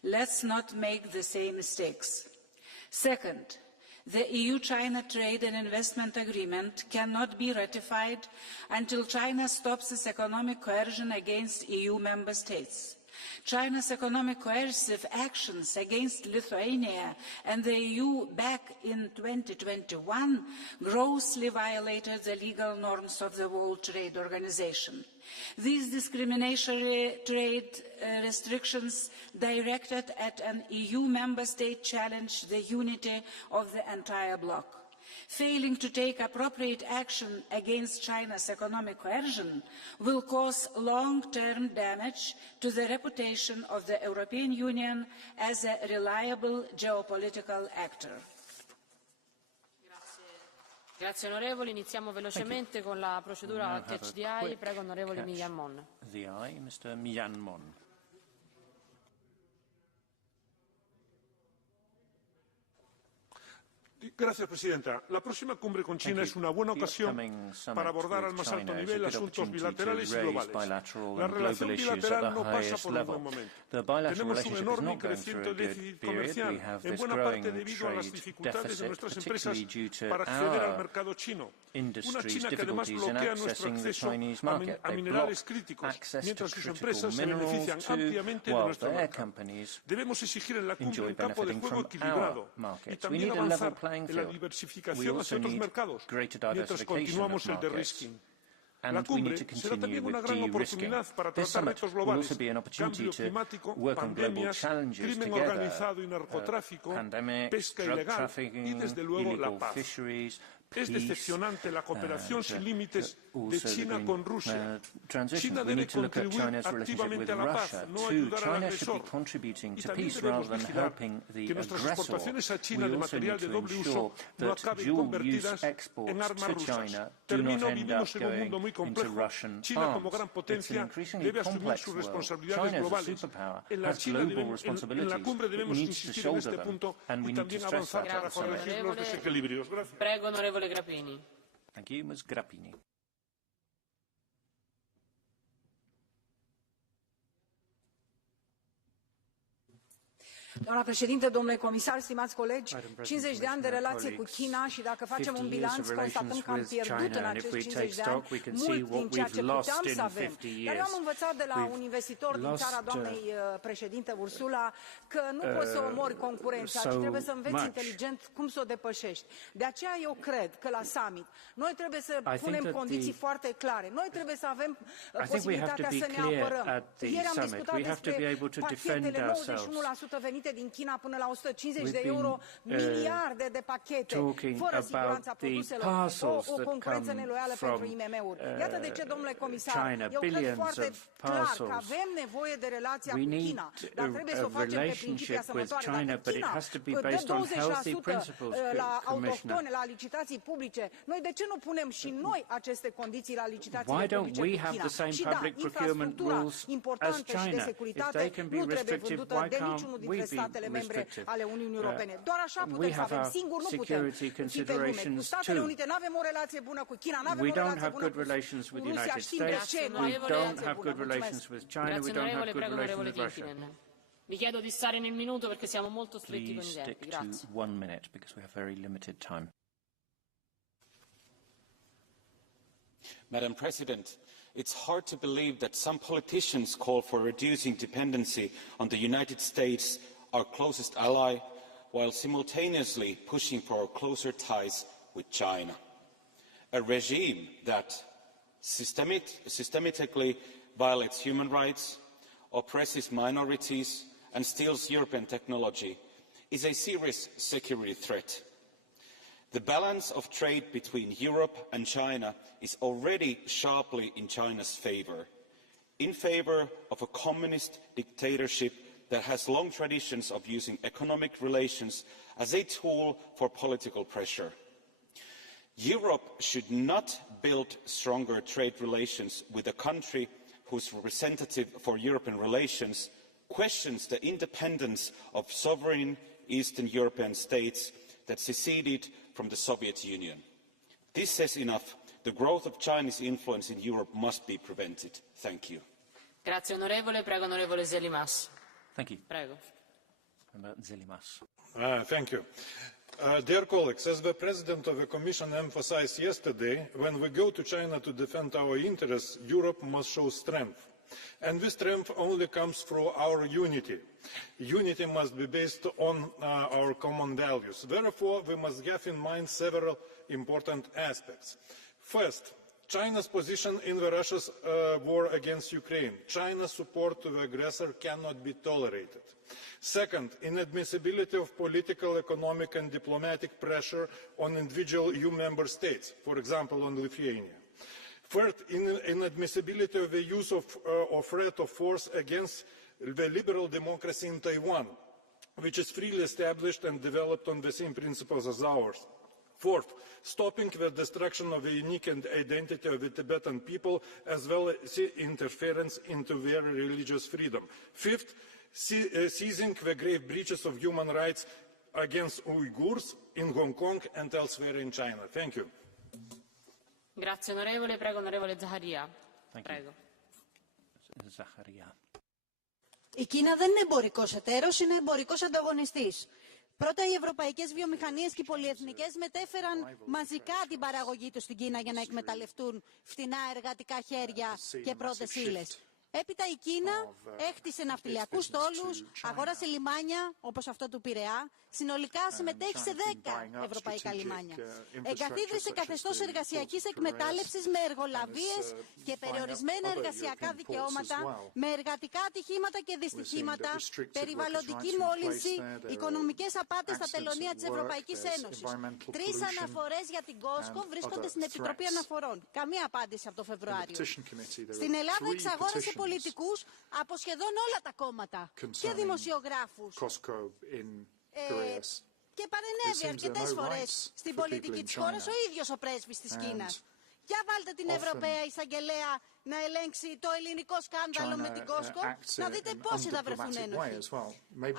Let's not make the same mistakes. Second, the EU-China Trade and Investment Agreement cannot be ratified until China stops its economic coercion against EU member states. China's economic coercive actions against Lithuania and the EU back in 2021 grossly violated the legal norms of the World Trade Organization. These discriminatory trade restrictions directed at an EU member state challenge the unity of the entire bloc. Failing to take appropriate action against China's economic coercion will cause long-term damage to the reputation of the European Union as a reliable geopolitical actor. Grazie onorevoli, iniziamo velocemente con la procedura Catch the Eye. Prego onorevole Millan Mon. The eye, Mr. Millan Mon. Gracias, Presidenta. La próxima cumbre con China es una buena ocasión para abordar al más alto nivel asuntos bilaterales y globales. La relación bilateral no pasa por un buen momento. Tenemos un enorme y creciente déficit comercial, en buena parte debido a las dificultades de nuestras empresas para acceder al mercado chino. Una China que además bloquea nuestro acceso a minerales críticos, mientras sus empresas se benefician ampliamente de nuestro mercado. Debemos exigir en la cumbre un campo de juego equilibrado y también avanzar en la diversificación hacia otros mercados, mientras continuamos el de-risking. La cumbre será también una gran oportunidad para tratar retos globales, cambio climático, pandemias, crimen organizado y narcotráfico, pesca ilegal y, desde luego, la paz. Es decepcionante la cooperación sin límites de China con Rusia. China debe contribuir activamente a la paz, no ayudar al agresor. Y también debemos vigilar que nuestras exportaciones a China de material de doble uso no acaben convertidas en armas rusas. Termino, vivimos en un mundo muy complejo. China, como gran potencia, debe asumir sus responsabilidades globales. En la cumbre debemos insistir en este punto y también avanzar para corregir los desequilibrios. Gracias. Prego, onorevole Grappini. Thank you, Ms. Grappini. Doamna președinte, domnule comisar, stimați colegi, 50 de ani de relație cu China și dacă facem un bilanț, constatăm că am pierdut în acești 50 de ani mult din ceea ce puteam să avem. Dar eu am învățat de la un investitor din țara doamnei președinte Ursula că nu poți să omori concurența, ci trebuie să înveți inteligent cum să o depășești. De aceea eu cred că la summit noi trebuie să punem condiții foarte clare. Noi trebuie să avem posibilitatea să ne apărăm. Ieri am discutat despre pachetele 91% venite din China până la 150 de euro, miliarde de pachete, fără siguranța produselor, o concurență neloială pentru IMM-uri. Iată de ce, domnule comisar, eu cred foarte clar că avem nevoie de relația cu China, dar trebuie să o facem pe principii asemănătoare. Dacă China dă 20% la autohtone, la licitații publice, noi de ce nu punem și noi aceste condiții la licitațiile publice cu China? Și da, infrastructura importantă și de securitate nu trebuie vândută de niciunul dintre statele membre ale Uniunii Europene. Doar așa putem să avem. Singur nu putem fi pe lume. Cu Statele Unite nu avem o relație bună, cu China nu avem o relație bună, cu Rusia știm de ce nu avem o relație bună. Grazie onorevole, prego onorevole Timpinen. Vi chiedo di stare nel minuto perché siamo molto stretti con i tempi. Grazie. Please stick to 1 minute because we have very limited time. Madam President, it's hard to believe that some politicians call for reducing dependency on the United States, our closest ally, while simultaneously pushing for closer ties with China. A regime that systematically violates human rights, oppresses minorities, and steals European technology is a serious security threat. The balance of trade between Europe and China is already sharply in China's in favour of a communist dictatorship that has long traditions of using economic relations as a tool for political pressure. Europe should not build stronger trade relations with a country whose representative for European relations questions the independence of sovereign Eastern European states that seceded from the Soviet Union. This says enough. The growth of Chinese influence in Europe must be prevented. Thank you. Grazie onorevole, prego onorevole Zelimas. Thank you. Prego. Zelimas. Thank you. Dear colleagues, as the President of the Commission emphasized yesterday, when we go to China to defend our interests, Europe must show strength. And this strength only comes through our unity. Unity must be based on our common values. Therefore, we must have in mind several important aspects. First, China's position in Russia's war against Ukraine. China's support to the aggressor cannot be tolerated. Second, inadmissibility of political, economic and diplomatic pressure on individual EU member states, for example on Lithuania. Third, inadmissibility of the use of or threat of force against the liberal democracy in Taiwan, which is freely established and developed on the same principles as ours. Fourth, stopping the destruction of the unique identity of the Tibetan people, as well as interference into their religious freedom. Fifth, seizing the grave breaches of human rights against Uyghurs in Hong Kong and elsewhere in China. Thank you. Grazie onorevole, prego onorevole Zaharia. Prego. Η Κίνα δεν είναι εμπορικός εταίρος, είναι εμπορικός ανταγωνιστής. Πρώτα, οι ευρωπαϊκές βιομηχανίες και οι πολυεθνικές μετέφεραν μαζικά την παραγωγή τους στην Κίνα για να εκμεταλλευτούν φτηνά εργατικά χέρια και πρώτες ύλες. Έπειτα η Κίνα έχτισε ναυτιλιακούς στόλους, αγόρασε λιμάνια όπως αυτό του Πειραιά, συνολικά συμμετέχει σε 10 ευρωπαϊκά λιμάνια. Εγκαθίδρυσε καθεστώς εργασιακής εκμετάλλευσης με εργολαβίες και περιορισμένα εργασιακά δικαιώματα, με εργατικά ατυχήματα και δυστυχήματα, περιβαλλοντική μόλυνση, οικονομικές απάτες στα τελωνεία της Ευρωπαϊκής Ένωσης. 3 αναφορές για την Κόσκο βρίσκονται στην Επιτροπή Αναφορών. Καμία απάντηση από το Φεβρουάριο. Στην Ελλάδα εξαγόρασε πολιτικούς από σχεδόν όλα τα κόμματα και δημοσιογράφους. Και παρενέβη αρκετές φορές στην πολιτική της χώρας ο ίδιος ο πρέσβης της Κίνας. Για βάλτε την Ευρωπαία Εισαγγελέα να ελέγξει το ελληνικό σκάνδαλο με την Κόσκο, να δείτε πόσοι θα βρεθούν ένοχοι.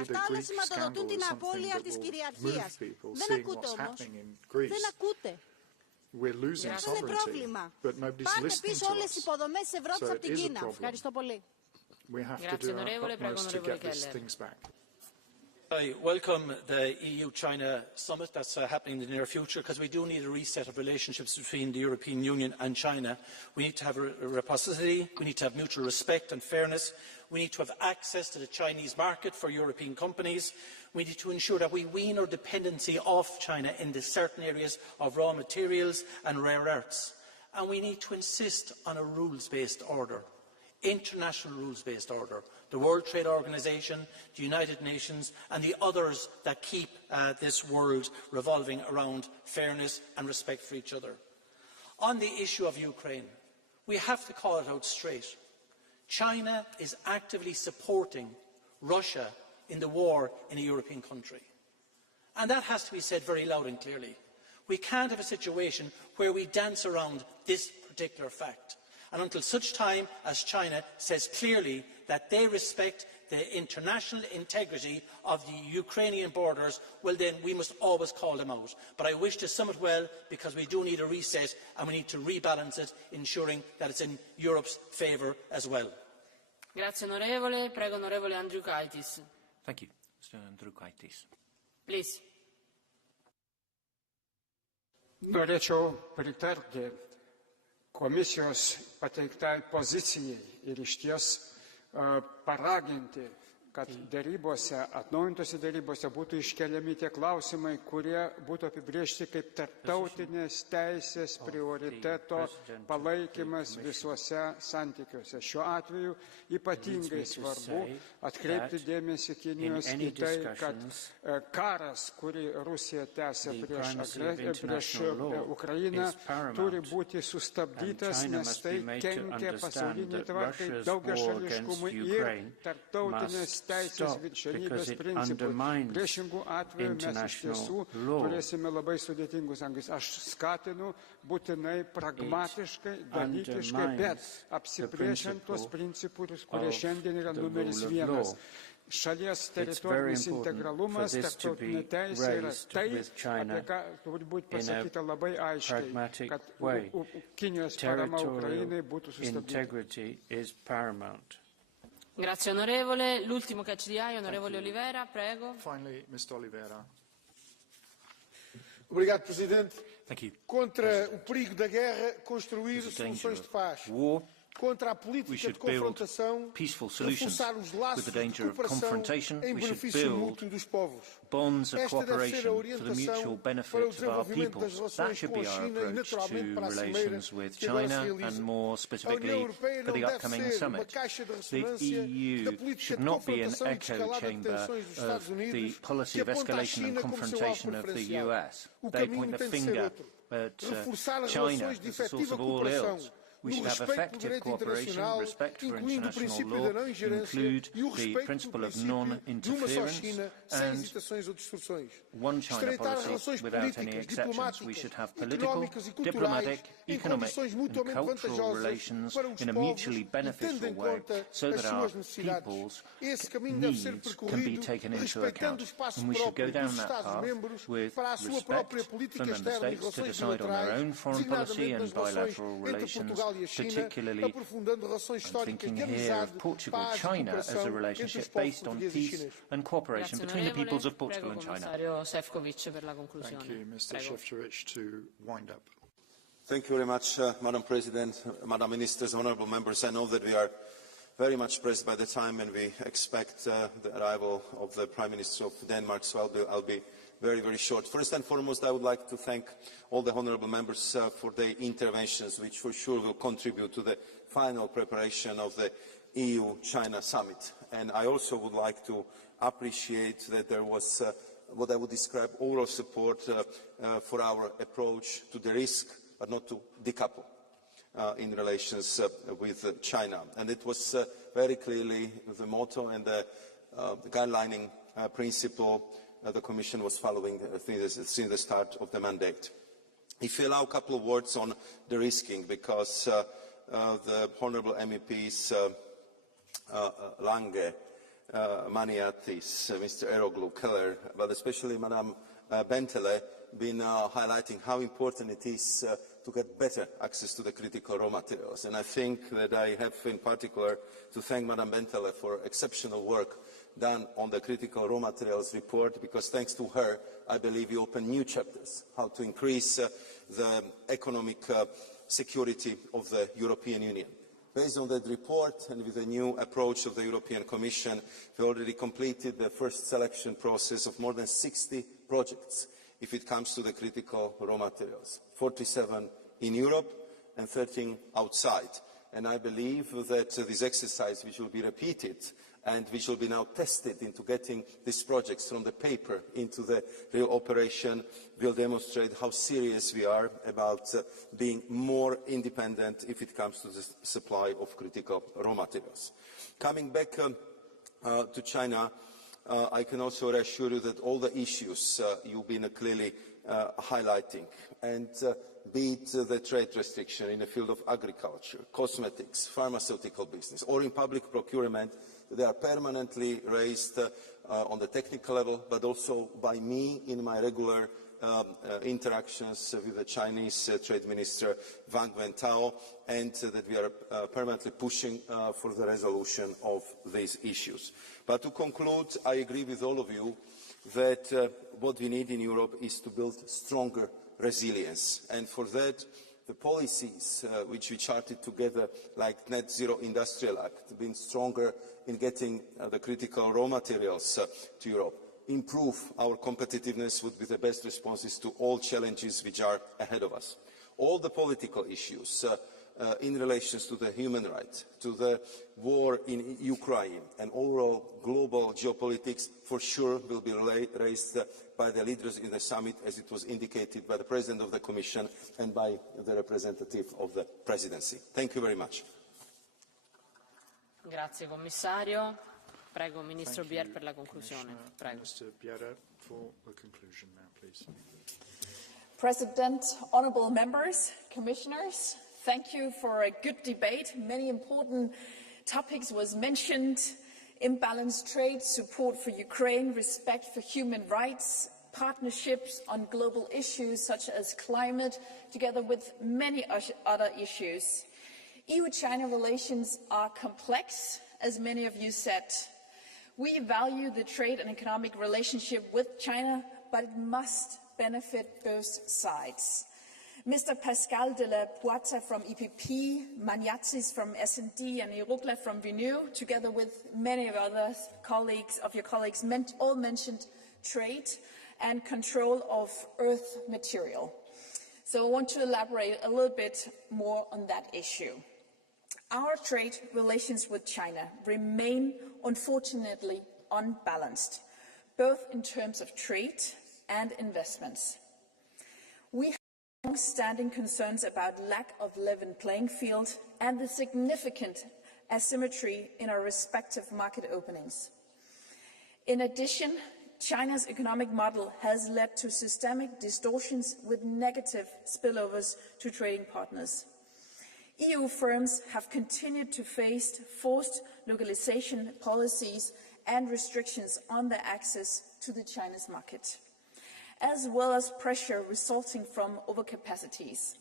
Αυτά όλα σηματοδοτούν την απώλεια της κυριαρχίας. Δεν ακούτε όμως. Δεν ακούτε. Αυτό είναι πρόβλημα. Πάρτε πίσω όλες τις υποδομές της Ευρώπης από την Κίνα. Ευχαριστώ πολύ. I welcome the EU-China summit that's happening in the near future, because we do need a reset of relationships between the European Union and China. We need to have reciprocity, we need to have mutual respect and fairness, we need to have access to the Chinese market for European companies, we need to ensure that we wean our dependency off China in the certain areas of raw materials and rare earths, and we need to insist on a rules-based order. International rules-based order, the World Trade Organization, the United Nations and the others that keep this world revolving around fairness and respect for each other. On the issue of Ukraine, we have to call it out straight. China is actively supporting Russia in the war in a European country. And that has to be said very loud and clearly. We can't have a situation where we dance around this particular fact. And until such time as China says clearly that they respect the international integrity of the Ukrainian borders, well then we must always call them out. But I wish to sum it well, because we do need a reset and we need to rebalance it, ensuring that it's in Europe's favour as well. Grazie onorevole. Prego onorevole Andriukaitis. Thank you. Mr. Andriukaitis. Please. Norėčiau pritarti komisijos pateiktai pozicijai ir išties paraginti, kad dėrybose, atnaujintose dėrybose būtų iškeliami tie klausimai, kurie būtų apibriežti kaip tarptautinės teisės prioriteto palaikymas visuose santykiuose. Šiuo atveju ypatingai svarbu atkreipti dėmesį Kinijos į tai, kad karas, kurį Rusija tęsia prieš Ukrainą, turi būti sustabdytas, nes tai kenkia pasauliniai tvarkai, daugiašališkumui ir tarptautinės teisės viršenybės principui. Priešingų atveju mes iš tiesų turėsime labai sudėtingus santykius. Aš skatinu būtinai pragmatiškai, dalykiškai, bet apsibrėžiant tuos principus, kurie šiandien yra numeris 1. Šalies teritorinis integralumas, tarptautinė teisė yra tai, apie ką turi būti pasakyta labai aiškiai, kad Kinijos parama Ukrainai būtų sustabdyta. Grazie onorevole. L'ultimo che ci dia, onorevole Oliveira, prego. Finally, Mr. Oliveira. Obrigado, Presidente. Thank you. Contra o perigo da guerra, construir soluções de paz. Contra a política de confrontação, reforçar os laços de cooperação em benefício mútuo dos povos. Bonds of Esta deve ser a cooperation for the mutual orientação para o benefit of our desenvolvimento das peoples. That relações should com be a our China e approach naturalmente to para a cimeira relations with que agora se China, realiza. and more A União specifically Europeia for não the deve upcoming ser uma summit. caixa de The ressonância da EU política should de not be an confrontação e de echo escalada de chamber tensões dos Estados of the Unidos policy que of aponta a escalation and China como seu alvo confrontation of the preferencial. US. O They caminho point the tem de ser finger outro. at Reforçar as China relações de as the source efetiva of all cooperação, ills. We should have effective cooperation, respect for international law, include the principle of non-interference and one China policy without any exceptions. We should have political, diplomatic, economic and cultural relations in a mutually beneficial way so that our people's needs can be taken into account. And we should go down that path with respect for member states to decide on their own foreign policy and bilateral relations, particularly I'm thinking here of Portugal-China as a relationship based on peace and cooperation between the peoples of Portugal and China. Thank you, Mr. Šefčovič, to wind up. Thank you very much, Madam President, Madam Ministers, honourable members. I know that we are very much pressed by the time and we expect the arrival of the Prime Minister of Denmark, so I'll be very, very short. First and foremost, I would like to thank all the honourable members for their interventions, which for sure will contribute to the final preparation of the EU-China summit. And I also would like to appreciate that there was what I would describe overall support for our approach to the risk, but not to decouple in relations with China. And it was very clearly the motto and the guidelining principle the Commission was following since the start of the mandate. If you allow a couple of words on the risking, because the honourable MEPs Lange, Maniatis, Mr. Eroglu, Keller, but especially Madame Bentele, been highlighting how important it is to get better access to the critical raw materials. And I think that I have in particular to thank Madame Bentele for exceptional work done on the critical raw materials report, because thanks to her, I believe we open new chapters, how to increase the economic security of the European Union. Based on that report and with the new approach of the European Commission, we already completed the first selection process of more than 60 projects if it comes to the critical raw materials, 47 in Europe and 13 outside. And I believe that this exercise, which will be repeated and which will be now tested into getting these projects from the paper into the real operation, will demonstrate how serious we are about being more independent if it comes to the supply of critical raw materials. Coming back to China, I can also reassure you that all the issues you've been clearly highlighting, and be it the trade restriction in the field of agriculture, cosmetics, pharmaceutical business, or in public procurement, they are permanently raised on the technical level, but also by me in my regular interactions with the Chinese Trade Minister Wang Wentao, and that we are permanently pushing for the resolution of these issues. But to conclude, I agree with all of you that what we need in Europe is to build stronger resilience, and for that the policies which we charted together, like Net Zero Industrial Act, being stronger in getting the critical raw materials to Europe, improve our competitiveness would be the best responses to all challenges which are ahead of us. All the political issues in relation to the human rights, to the war in Ukraine, and overall global geopolitics for sure will be raised by the leaders in the summit, as it was indicated by the President of the Commission and by the representative of the Presidency. Thank you very much. Grazie Commissario. Prego, Ministro Bier per la conclusione. Prego. Minister Bier for the conclusion now, please. President, honourable members, commissioners, thank you for a good debate. Many important topics was mentioned: imbalanced trade, support for Ukraine, respect for human rights, partnerships on global issues such as climate, together with many other issues. EU-China relations are complex, as many of you said. We value the trade and economic relationship with China, but it must benefit both sides. Mr. Pascal de la Puerta from EPP, Maniatis from S&D, and Irukla from Renew, together with many of other colleagues, all mentioned trade and control of earth material. So I want to elaborate a little bit more on that issue. Our trade relations with China remain, unfortunately, unbalanced, both in terms of trade and investments. We long-standing concerns about lack of level playing field and the significant asymmetry in our respective market openings. In addition, China's economic model has led to systemic distortions with negative spillovers to trading partners. EU firms have continued to face forced localization policies and restrictions on their access to the Chinese market, as well as pressure resulting from overcapacities.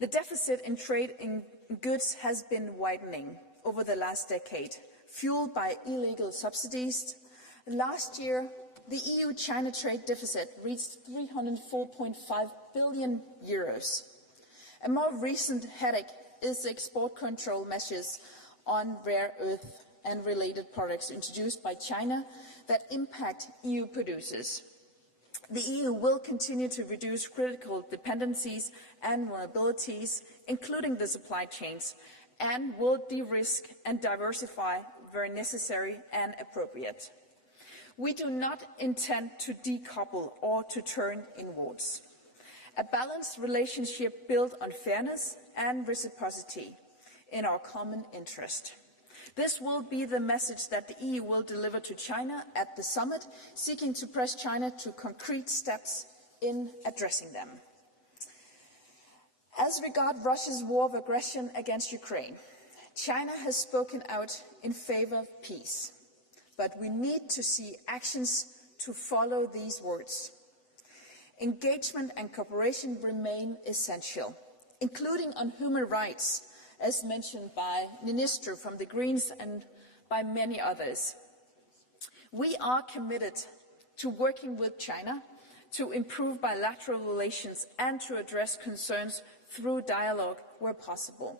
The deficit in trade in goods has been widening over the last decade, fueled by illegal subsidies. Last year, the EU-China trade deficit reached 304.5 billion euros. A more recent headache is the export control measures on rare earth and related products introduced by China that impact EU producers. The EU will continue to reduce critical dependencies and vulnerabilities, including the supply chains, and will de-risk and diversify where necessary and appropriate. We do not intend to decouple or to turn inwards. A balanced relationship built on fairness and reciprocity in our common interest. This will be the message that the EU will deliver to China at the summit, seeking to press China to concrete steps in addressing them. As regards Russia's war of aggression against Ukraine, China has spoken out in favor of peace, but we need to see actions to follow these words. Engagement and cooperation remain essential, including on human rights, as mentioned by Minister from the Greens and by many others. We are committed to working with China to improve bilateral relations and to address concerns through dialogue where possible.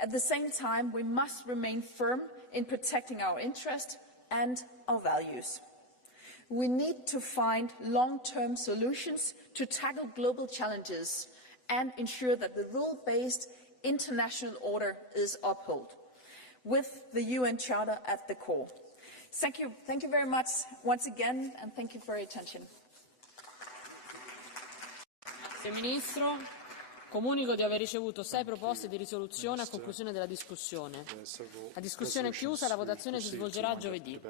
At the same time, we must remain firm in protecting our interests and our values. We need to find long-term solutions to tackle global challenges and ensure that the rule-based international order is upheld, with the UN Charter at the core. Thank you very much once again, and thank you for your attention. Ministro, comunico di aver ricevuto 6 proposte di risoluzione a conclusione della discussione. La discussione è chiusa, la votazione si svolgerà giovedì.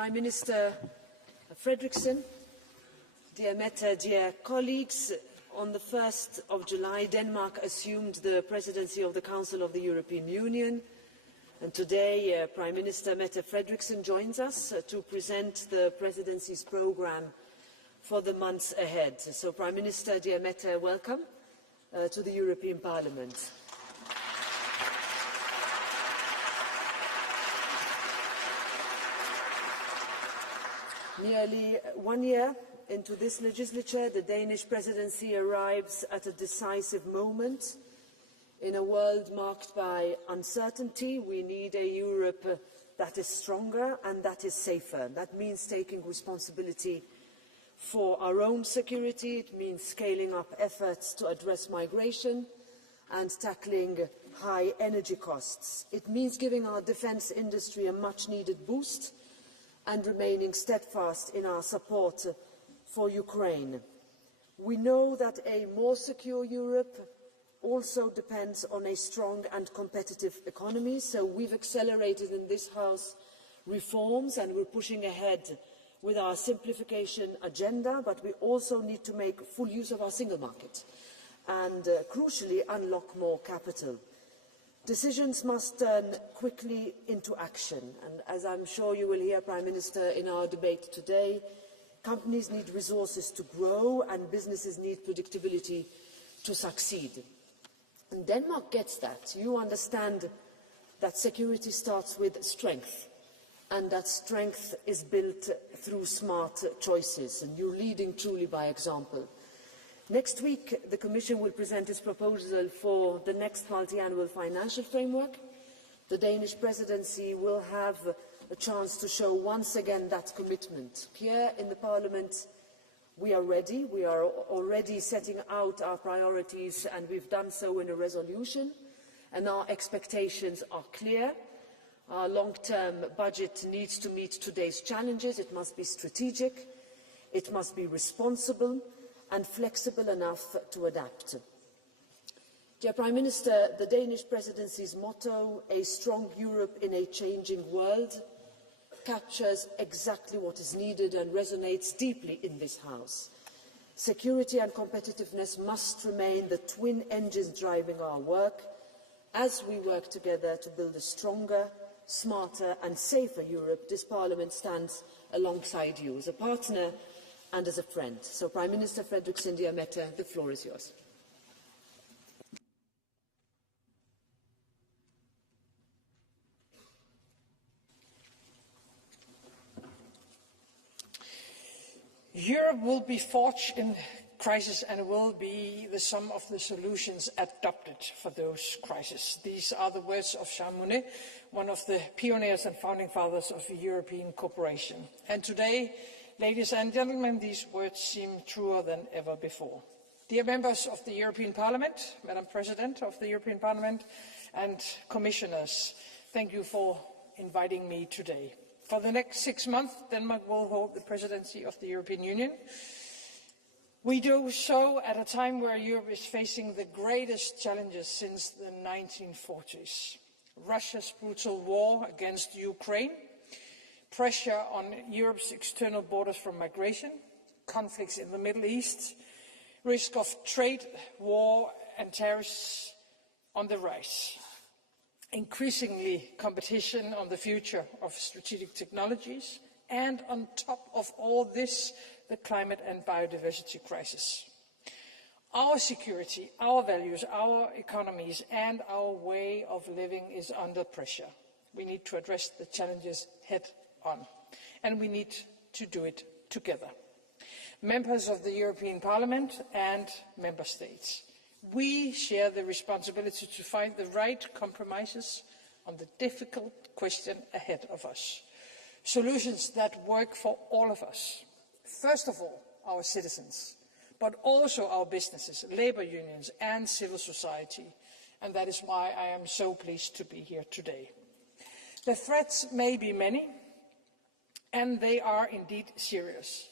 Prime Minister Frederiksen, dear Mette, dear colleagues, on the 1st of July, Denmark assumed the presidency of the Council of the European Union. And today, Prime Minister Mette Frederiksen joins us to present the presidency's programme for the months ahead. So, Prime Minister, dear Mette, welcome to the European Parliament. Nearly 1 year into this legislature, the Danish presidency arrives at a decisive moment. In a world marked by uncertainty, we need a Europe that is stronger and that is safer. That means taking responsibility for our own security. It means scaling up efforts to address migration and tackling high energy costs. It means giving our defence industry a much-needed boost and remaining steadfast in our support for Ukraine. We know that a more secure Europe also depends on a strong and competitive economy, so we've accelerated in this House reforms and we're pushing ahead with our simplification agenda, but we also need to make full use of our single market and, crucially, unlock more capital. Decisions must turn quickly into action, and as I'm sure you will hear, Prime Minister, in our debate today, companies need resources to grow and businesses need predictability to succeed. And Denmark gets that. You understand that security starts with strength and that strength is built through smart choices, and you're leading truly by example. Next week, the Commission will present its proposal for the next multi-annual financial framework. The Danish presidency will have a chance to show once again that commitment. Here in the Parliament, we are ready. We are already setting out our priorities, and we've done so in a resolution, and our expectations are clear. Our long-term budget needs to meet today's challenges. It must be strategic, it must be responsible and flexible enough to adapt. Dear Prime Minister, the Danish presidency's motto, "A strong Europe in a changing world," captures exactly what is needed and resonates deeply in this House. Security and competitiveness must remain the twin engines driving our work as we work together to build a stronger, smarter and safer Europe. This Parliament stands alongside you as a partner and as a friend. So, Prime Minister Frederiksen, dear Mette, the floor is yours. Europe will be forged in crisis and will be the sum of the solutions adopted for those crises. These are the words of Jean Monnet, one of the pioneers and founding fathers of European cooperation. And today, ladies and gentlemen, these words seem truer than ever before. Dear members of the European Parliament, Madam President of the European Parliament and commissioners, thank you for inviting me today. For the next 6 months, Denmark will hold the presidency of the European Union. We do so at a time where Europe is facing the greatest challenges since the 1940s. Russia's brutal war against Ukraine, pressure on Europe's external borders from migration, conflicts in the Middle East, risk of trade, war and tariffs on the rise. Increasingly competition on the future of strategic technologies, and on top of all this, the climate and biodiversity crisis. Our security, our values, our economies and our way of living is under pressure. We need to address the challenges head on, and we need to do it together. Members of the European Parliament and Member States, we share the responsibility to find the right compromises on the difficult question ahead of us. Solutions that work for all of us. First of all, our citizens, but also our businesses, labour unions and civil society. And that is why I am so pleased to be here today. The threats may be many, and they are indeed serious.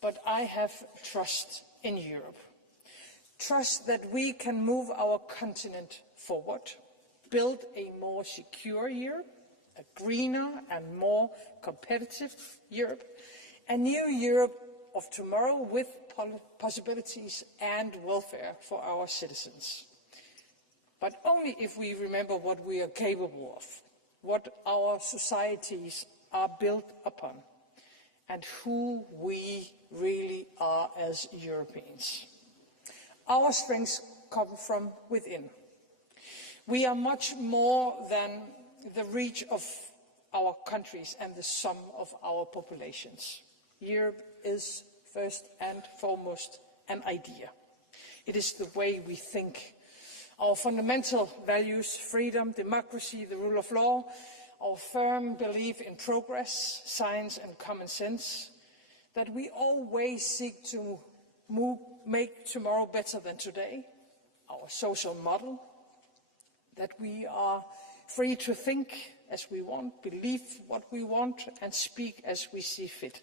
But I have trust in Europe. Trust that we can move our continent forward, build a more secure Europe, a greener and more competitive Europe, a new Europe of tomorrow with possibilities and welfare for our citizens. But only if we remember what we are capable of, what our societies are built upon, and who we really are as Europeans. Our strengths come from within. We are much more than the reach of our countries and the sum of our populations. Europe is first and foremost an idea. It is the way we think. Our fundamental values, freedom, democracy, the rule of law, our firm belief in progress, science and common sense, that we always seek to make tomorrow better than today, our social model, that we are free to think as we want, believe what we want and speak as we see fit.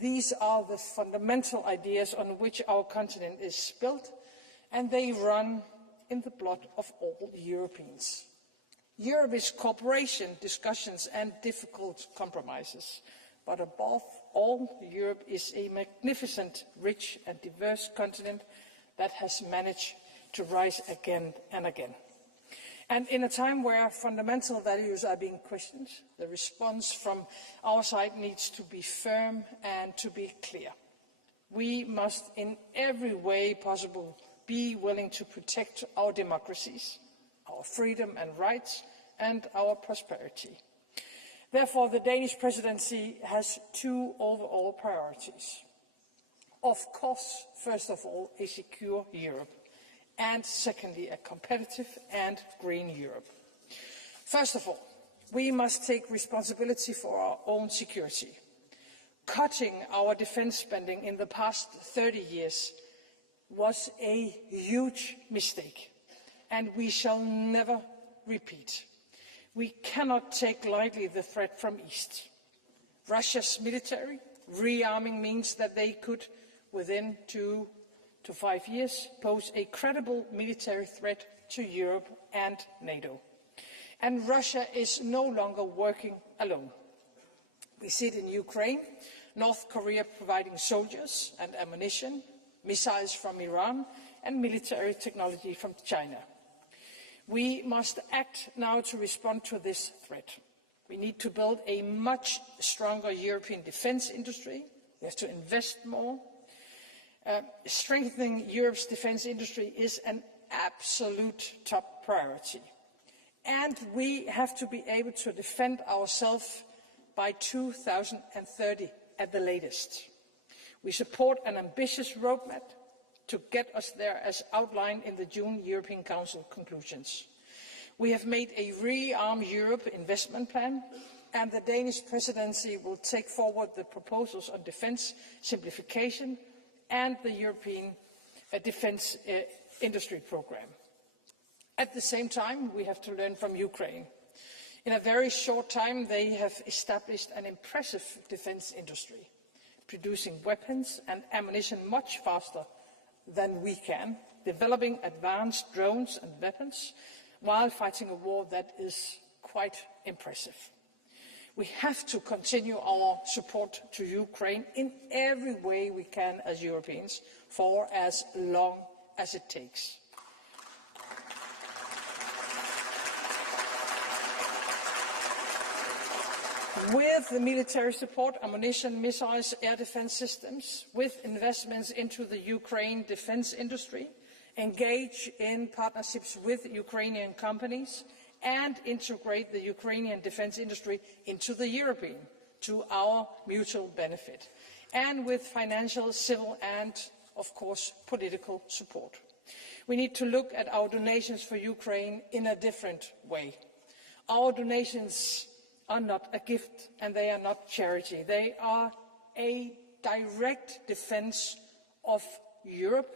These are the fundamental ideas on which our continent is built, and they run in the blood of all Europeans. Europe is cooperation, discussions and difficult compromises. But above all, Europe is a magnificent, rich and diverse continent that has managed to rise again and again. And in a time where fundamental values are being questioned, the response from our side needs to be firm and to be clear. We must in every way possible be willing to protect our democracies, our freedom and rights, and our prosperity. Therefore, the Danish presidency has two overall priorities. Of course, first of all, a secure Europe, and secondly, a competitive and green Europe. First of all, we must take responsibility for our own security. Cutting our defense spending in the past 30 years was a huge mistake, and we shall never repeat. We cannot take lightly the threat from East. Russia's military rearming means that they could, within 2 to 5 years, pose a credible military threat to Europe and NATO. And Russia is no longer working alone. We see it in Ukraine, North Korea providing soldiers and ammunition, missiles from Iran, and military technology from China. We must act now to respond to this threat. We need to build a much stronger European defence industry. We have to invest more. Strengthening Europe's defence industry is an absolute top priority. And we have to be able to defend ourselves by 2030 at the latest. We support an ambitious roadmap to get us there as outlined in the June European Council conclusions. We have made a Rearm Europe investment plan, and the Danish presidency will take forward the proposals on defence simplification and the European defence industry programme. At the same time, we have to learn from Ukraine. In a very short time, they have established an impressive defence industry, producing weapons and ammunition much faster than we can, developing advanced drones and weapons while fighting a war that is quite impressive. We have to continue our support to Ukraine in every way we can as Europeans for as long as it takes. With the military support, ammunition, missiles, air defence systems, with investments into the Ukraine defence industry, engage in partnerships with Ukrainian companies, and integrate the Ukrainian defence industry into the European, to our mutual benefit, and with financial, civil and, of course, political support. We need to look at our donations for Ukraine in a different way. Our donations are not a gift and they are not charity. They are a direct defence of Europe,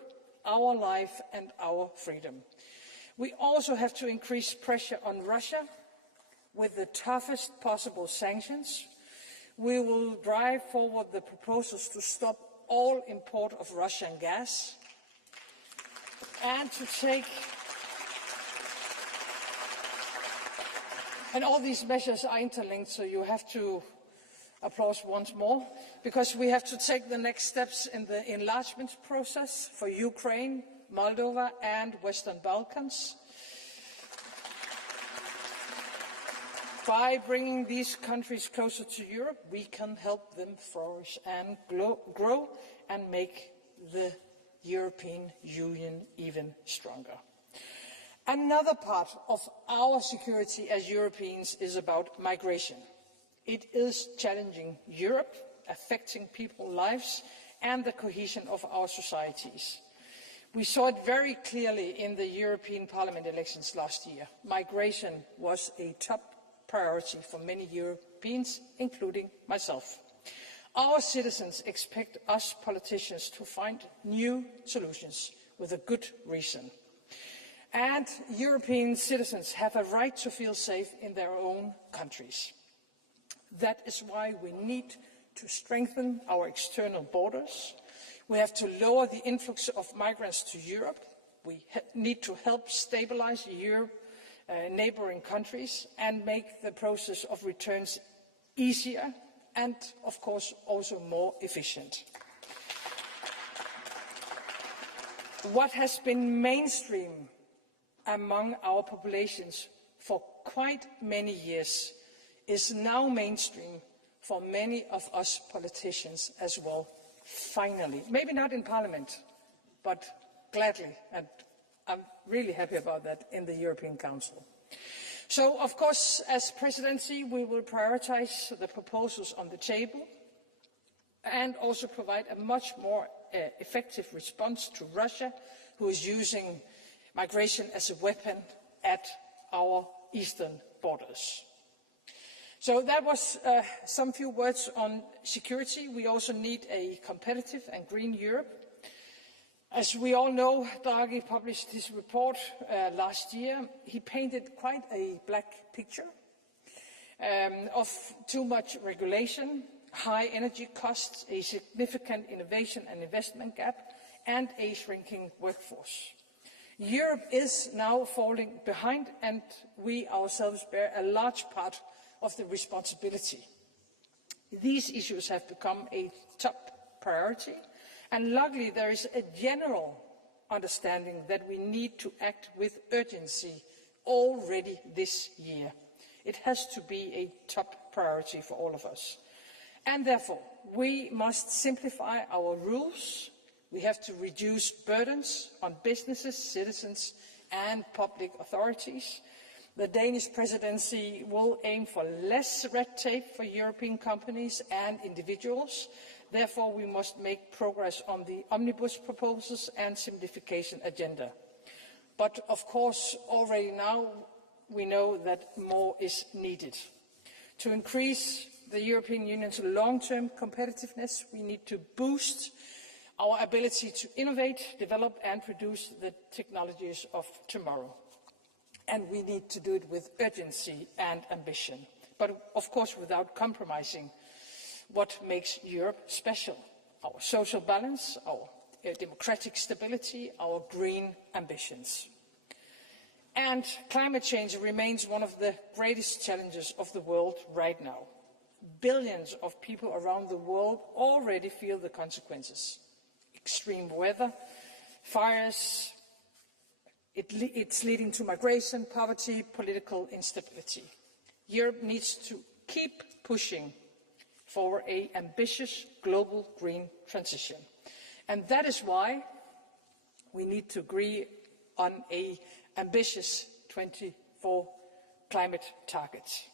our life and our freedom. We also have to increase pressure on Russia with the toughest possible sanctions. We will drive forward the proposals to stop all import of Russian gas and to take And all these measures are interlinked, so you have to applaud once more, because we have to take the next steps in the enlargement process for Ukraine, Moldova and Western Balkans. By bringing these countries closer to Europe, we can help them flourish and grow and make the European Union even stronger. Another part of our security as Europeans is about migration. It is challenging Europe, affecting people's lives and the cohesion of our societies. We saw it very clearly in the European Parliament elections last year. Migration was a top priority for many Europeans, including myself. Our citizens expect us politicians to find new solutions with a good reason. And European citizens have a right to feel safe in their own countries. That is why we need to strengthen our external borders. We have to lower the influx of migrants to Europe. We need to help stabilize neighbouring countries and make the process of returns easier and, of course, also more efficient. What has been mainstream among our populations for quite many years is now mainstream for many of us politicians as well, finally. Maybe not in Parliament, but gladly, and I'm really happy about that, in the European Council. So, of course, as presidency, we will prioritise the proposals on the table and also provide a much more effective response to Russia, who is using migration as a weapon at our eastern borders. So that was some few words on security. We also need a competitive and green Europe. As we all know, Draghi published his report last year. He painted quite a black picture of too much regulation, high energy costs, a significant innovation and investment gap, and a shrinking workforce. Europe is now falling behind, and we ourselves bear a large part of the responsibility. These issues have become a top priority, and luckily there is a general understanding that we need to act with urgency already this year. It has to be a top priority for all of us. And therefore, we must simplify our rules. We have to reduce burdens on businesses, citizens and public authorities. The Danish presidency will aim for less red tape for European companies and individuals. Therefore, we must make progress on the omnibus proposals and simplification agenda. But, of course, already now we know that more is needed. To increase the European Union's long-term competitiveness, we need to boost our ability to innovate, develop and produce the technologies of tomorrow. And we need to do it with urgency and ambition, but of course without compromising what makes Europe special: our social balance, our democratic stability, our green ambitions. And climate change remains one of the greatest challenges of the world right now. Billions of people around the world already feel the consequences. Extreme weather, fires, it's leading to migration, poverty, political instability. Europe needs to keep pushing for an ambitious global green transition. And that is why we need to agree on an ambitious 24 climate targets.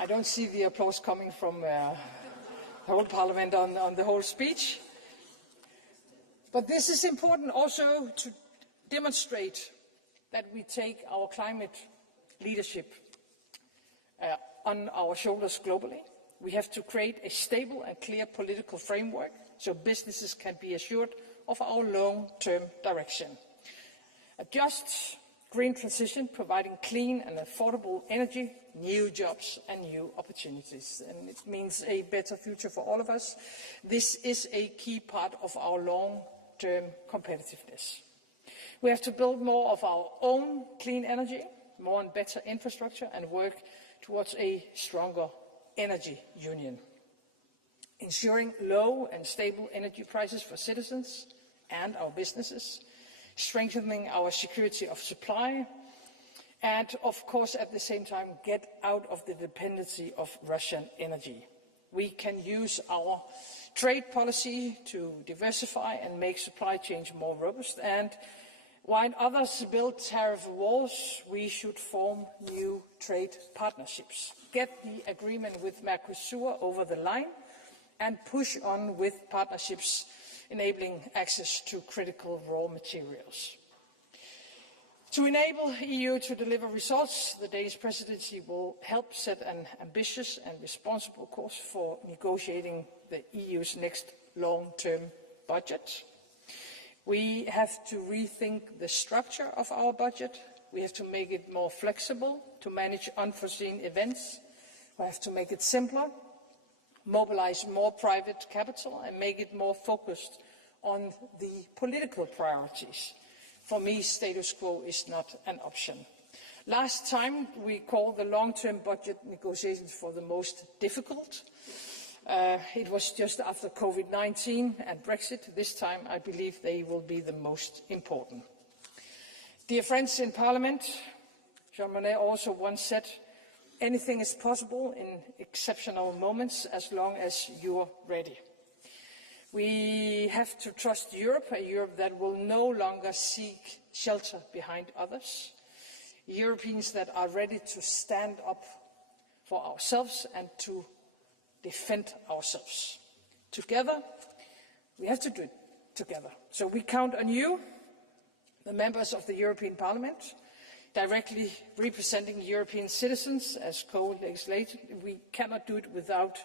I don't see the applause coming from the whole Parliament on the whole speech. But this is important also to demonstrate that we take our climate leadership on our shoulders globally. We have to create a stable and clear political framework so businesses can be assured of our long-term direction. A just green transition, providing clean and affordable energy, new jobs and new opportunities. And it means a better future for all of us. This is a key part of our long long-term competitiveness. We have to build more of our own clean energy, more and better infrastructure, and work towards a stronger energy union. Ensuring low and stable energy prices for citizens and our businesses, strengthening our security of supply, and of course at the same time get out of the dependency of Russian energy. We can use our trade policy to diversify and make supply chains more robust, and while others build tariff walls, we should form new trade partnerships, get the agreement with Mercosur over the line, and push on with partnerships enabling access to critical raw materials. To enable the EU to deliver results, the Danish presidency will help set an ambitious and responsible course for negotiating the EU's next long-term budget. We have to rethink the structure of our budget. We have to make it more flexible to manage unforeseen events. We have to make it simpler, mobilize more private capital, and make it more focused on the political priorities. For me, status quo is not an option. Last time, we called the long-term budget negotiations for the most difficult. It was just after COVID-19 and Brexit. This time, I believe they will be the most important. Dear friends in Parliament, Jean Monnet also once said, anything is possible in exceptional moments as long as you're ready. We have to trust Europe, a Europe that will no longer seek shelter behind others, Europeans that are ready to stand up for ourselves and to defend ourselves. Together, we have to do it together. So we count on you, the members of the European Parliament, directly representing European citizens as co-legislators. We cannot do it without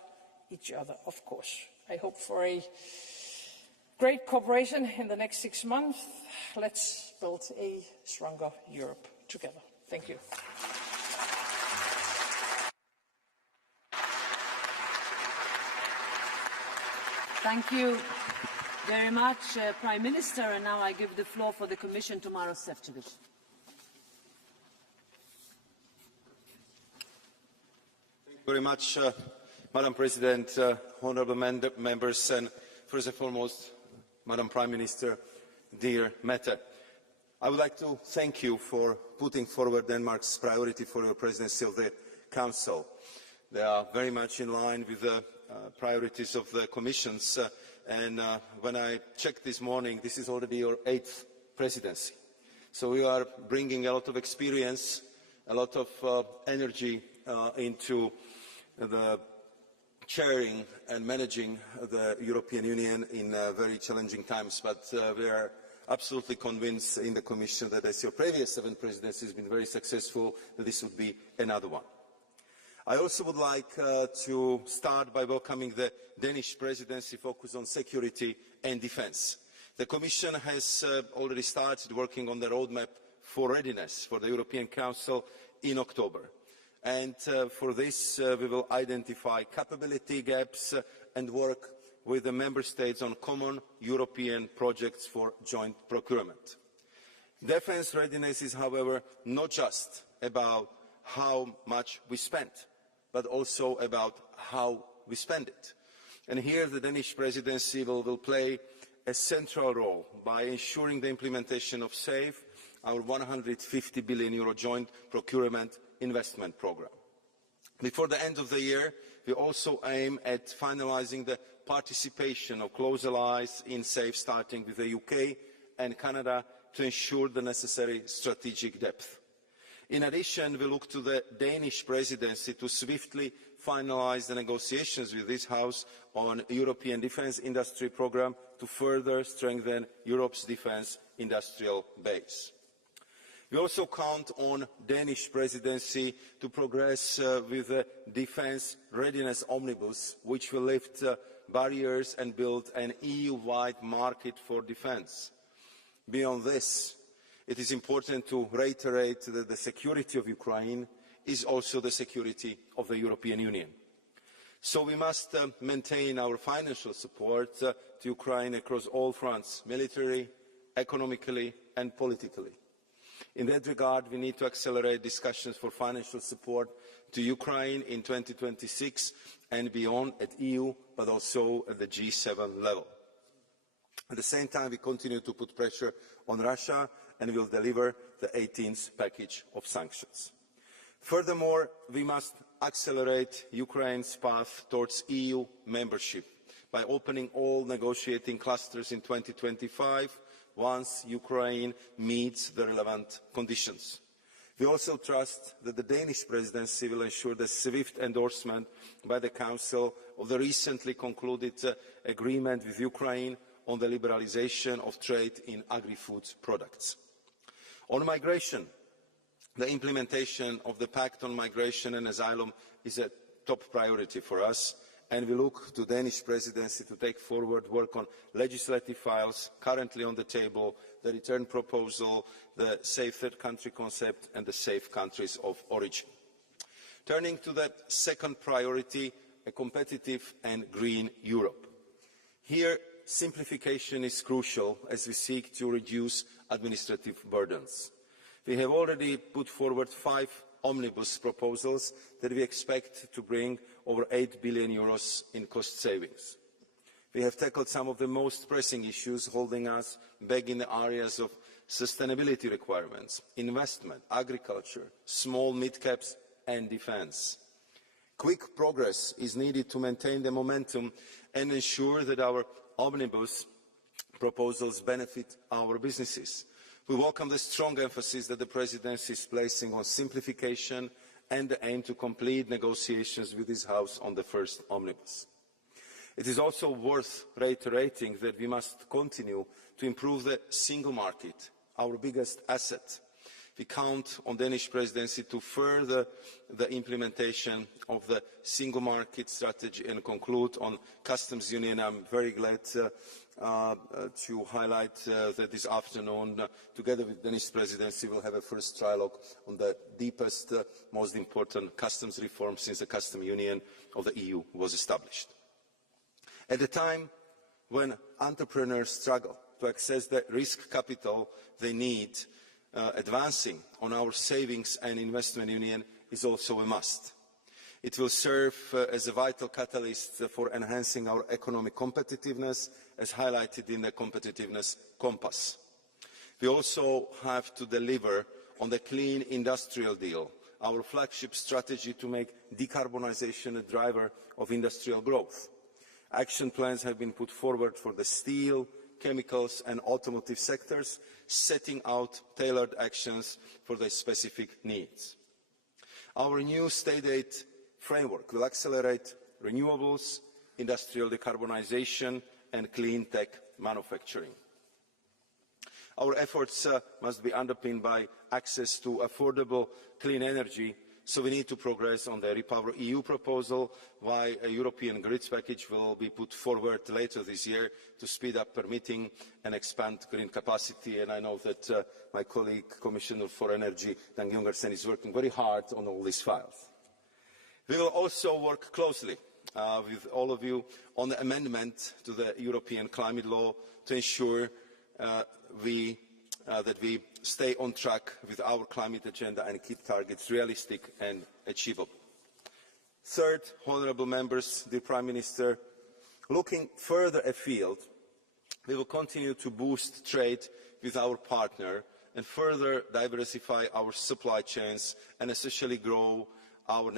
each other, of course. I hope for a great cooperation in the next 6 months. Let's build a stronger Europe together. Thank you. Thank you very much, Prime Minister. And now I give the floor for the Commission to Maros Šefčovič. Thank you very much, Madam President, honourable members, and first and foremost, Madam Prime Minister, dear Mette. I would like to thank you for putting forward Denmark's priority for your presidency of the Council. They are very much in line with the priorities of the Commission's, and when I checked this morning, this is already your 8th presidency. So you are bringing a lot of experience, a lot of energy into the chairing and managing the European Union in very challenging times, but we are absolutely convinced in the Commission that as your previous 7 presidencies have been very successful, that this would be another one. I also would like to start by welcoming the Danish presidency focus on security and defence. The Commission has already started working on the roadmap for readiness for the European Council in October. And for this, we will identify capability gaps and work with the Member States on common European projects for joint procurement. Defence readiness is, however, not just about how much we spend, but also about how we spend it. And here the Danish presidency will play a central role by ensuring the implementation of SAFE, our €150 billion joint procurement investment programme. Before the end of the year, we also aim at finalising the participation of close allies in SAFE, starting with the UK and Canada, to ensure the necessary strategic depth. In addition, we look to the Danish presidency to swiftly finalise the negotiations with this House on the European Defence Industry Programme to further strengthen Europe's defence industrial base. We also count on the Danish presidency to progress with the Defence Readiness Omnibus, which will lift barriers and build an EU-wide market for defence. Beyond this, it is important to reiterate that the security of Ukraine is also the security of the European Union. So we must maintain our financial support to Ukraine across all fronts, military, economically and politically. In that regard, we need to accelerate discussions for financial support to Ukraine in 2026 and beyond at EU, but also at the G7 level. At the same time, we continue to put pressure on Russia and will deliver the 18th package of sanctions. Furthermore, we must accelerate Ukraine's path towards EU membership by opening all negotiating clusters in 2025 once Ukraine meets the relevant conditions. We also trust that the Danish presidency will ensure the swift endorsement by the Council of the recently concluded agreement with Ukraine on the liberalisation of trade in agri-food products. On migration, the implementation of the Pact on Migration and Asylum is a top priority for us, and we look to the Danish presidency to take forward work on legislative files currently on the table, the return proposal, the safe third country concept and the safe countries of origin. Turning to the second priority, a competitive and green Europe. Here, simplification is crucial as we seek to reduce administrative burdens. We have already put forward 5 omnibus proposals that we expect to bring over €8 billion in cost savings. We have tackled some of the most pressing issues holding us back in the areas of sustainability requirements, investment, agriculture, small mid-caps and defence. Quick progress is needed to maintain the momentum and ensure that our omnibus proposals benefit our businesses. We welcome the strong emphasis that the Presidency is placing on simplification and the aim to complete negotiations with this House on the first omnibus. It is also worth reiterating that we must continue to improve the single market, our biggest asset. We count on the Danish Presidency to further the implementation of the single market strategy and conclude on customs union. I'm very glad to highlight that this afternoon, together with the Danish Presidency, we'll have a first trilogue on the deepest, most important customs reform since the customs union of the EU was established. At a time when entrepreneurs struggle to access the risk capital they need, advancing on our savings and investment union is also a must. It will serve as a vital catalyst for enhancing our economic competitiveness, as highlighted in the competitiveness compass. We also have to deliver on the Clean Industrial Deal, our flagship strategy to make decarbonisation a driver of industrial growth. Action plans have been put forward for the steel, chemicals and automotive sectors, setting out tailored actions for their specific needs. Our new state aid framework will accelerate renewables, industrial decarbonisation and clean tech manufacturing. Our efforts must be underpinned by access to affordable clean energy, so we need to progress on the Repower EU proposal, while a European grids package will be put forward later this year to speed up permitting and expand green capacity. And I know that my colleague, Commissioner for Energy, Dan Jungersen, is working very hard on all these files. We will also work closely with all of you on the amendment to the European climate law to ensure that we stay on track with our climate agenda and keep targets realistic and achievable. Third, honourable members, dear Prime Minister, looking further afield, we will continue to boost trade with our partner and further diversify our supply chains and especially grow our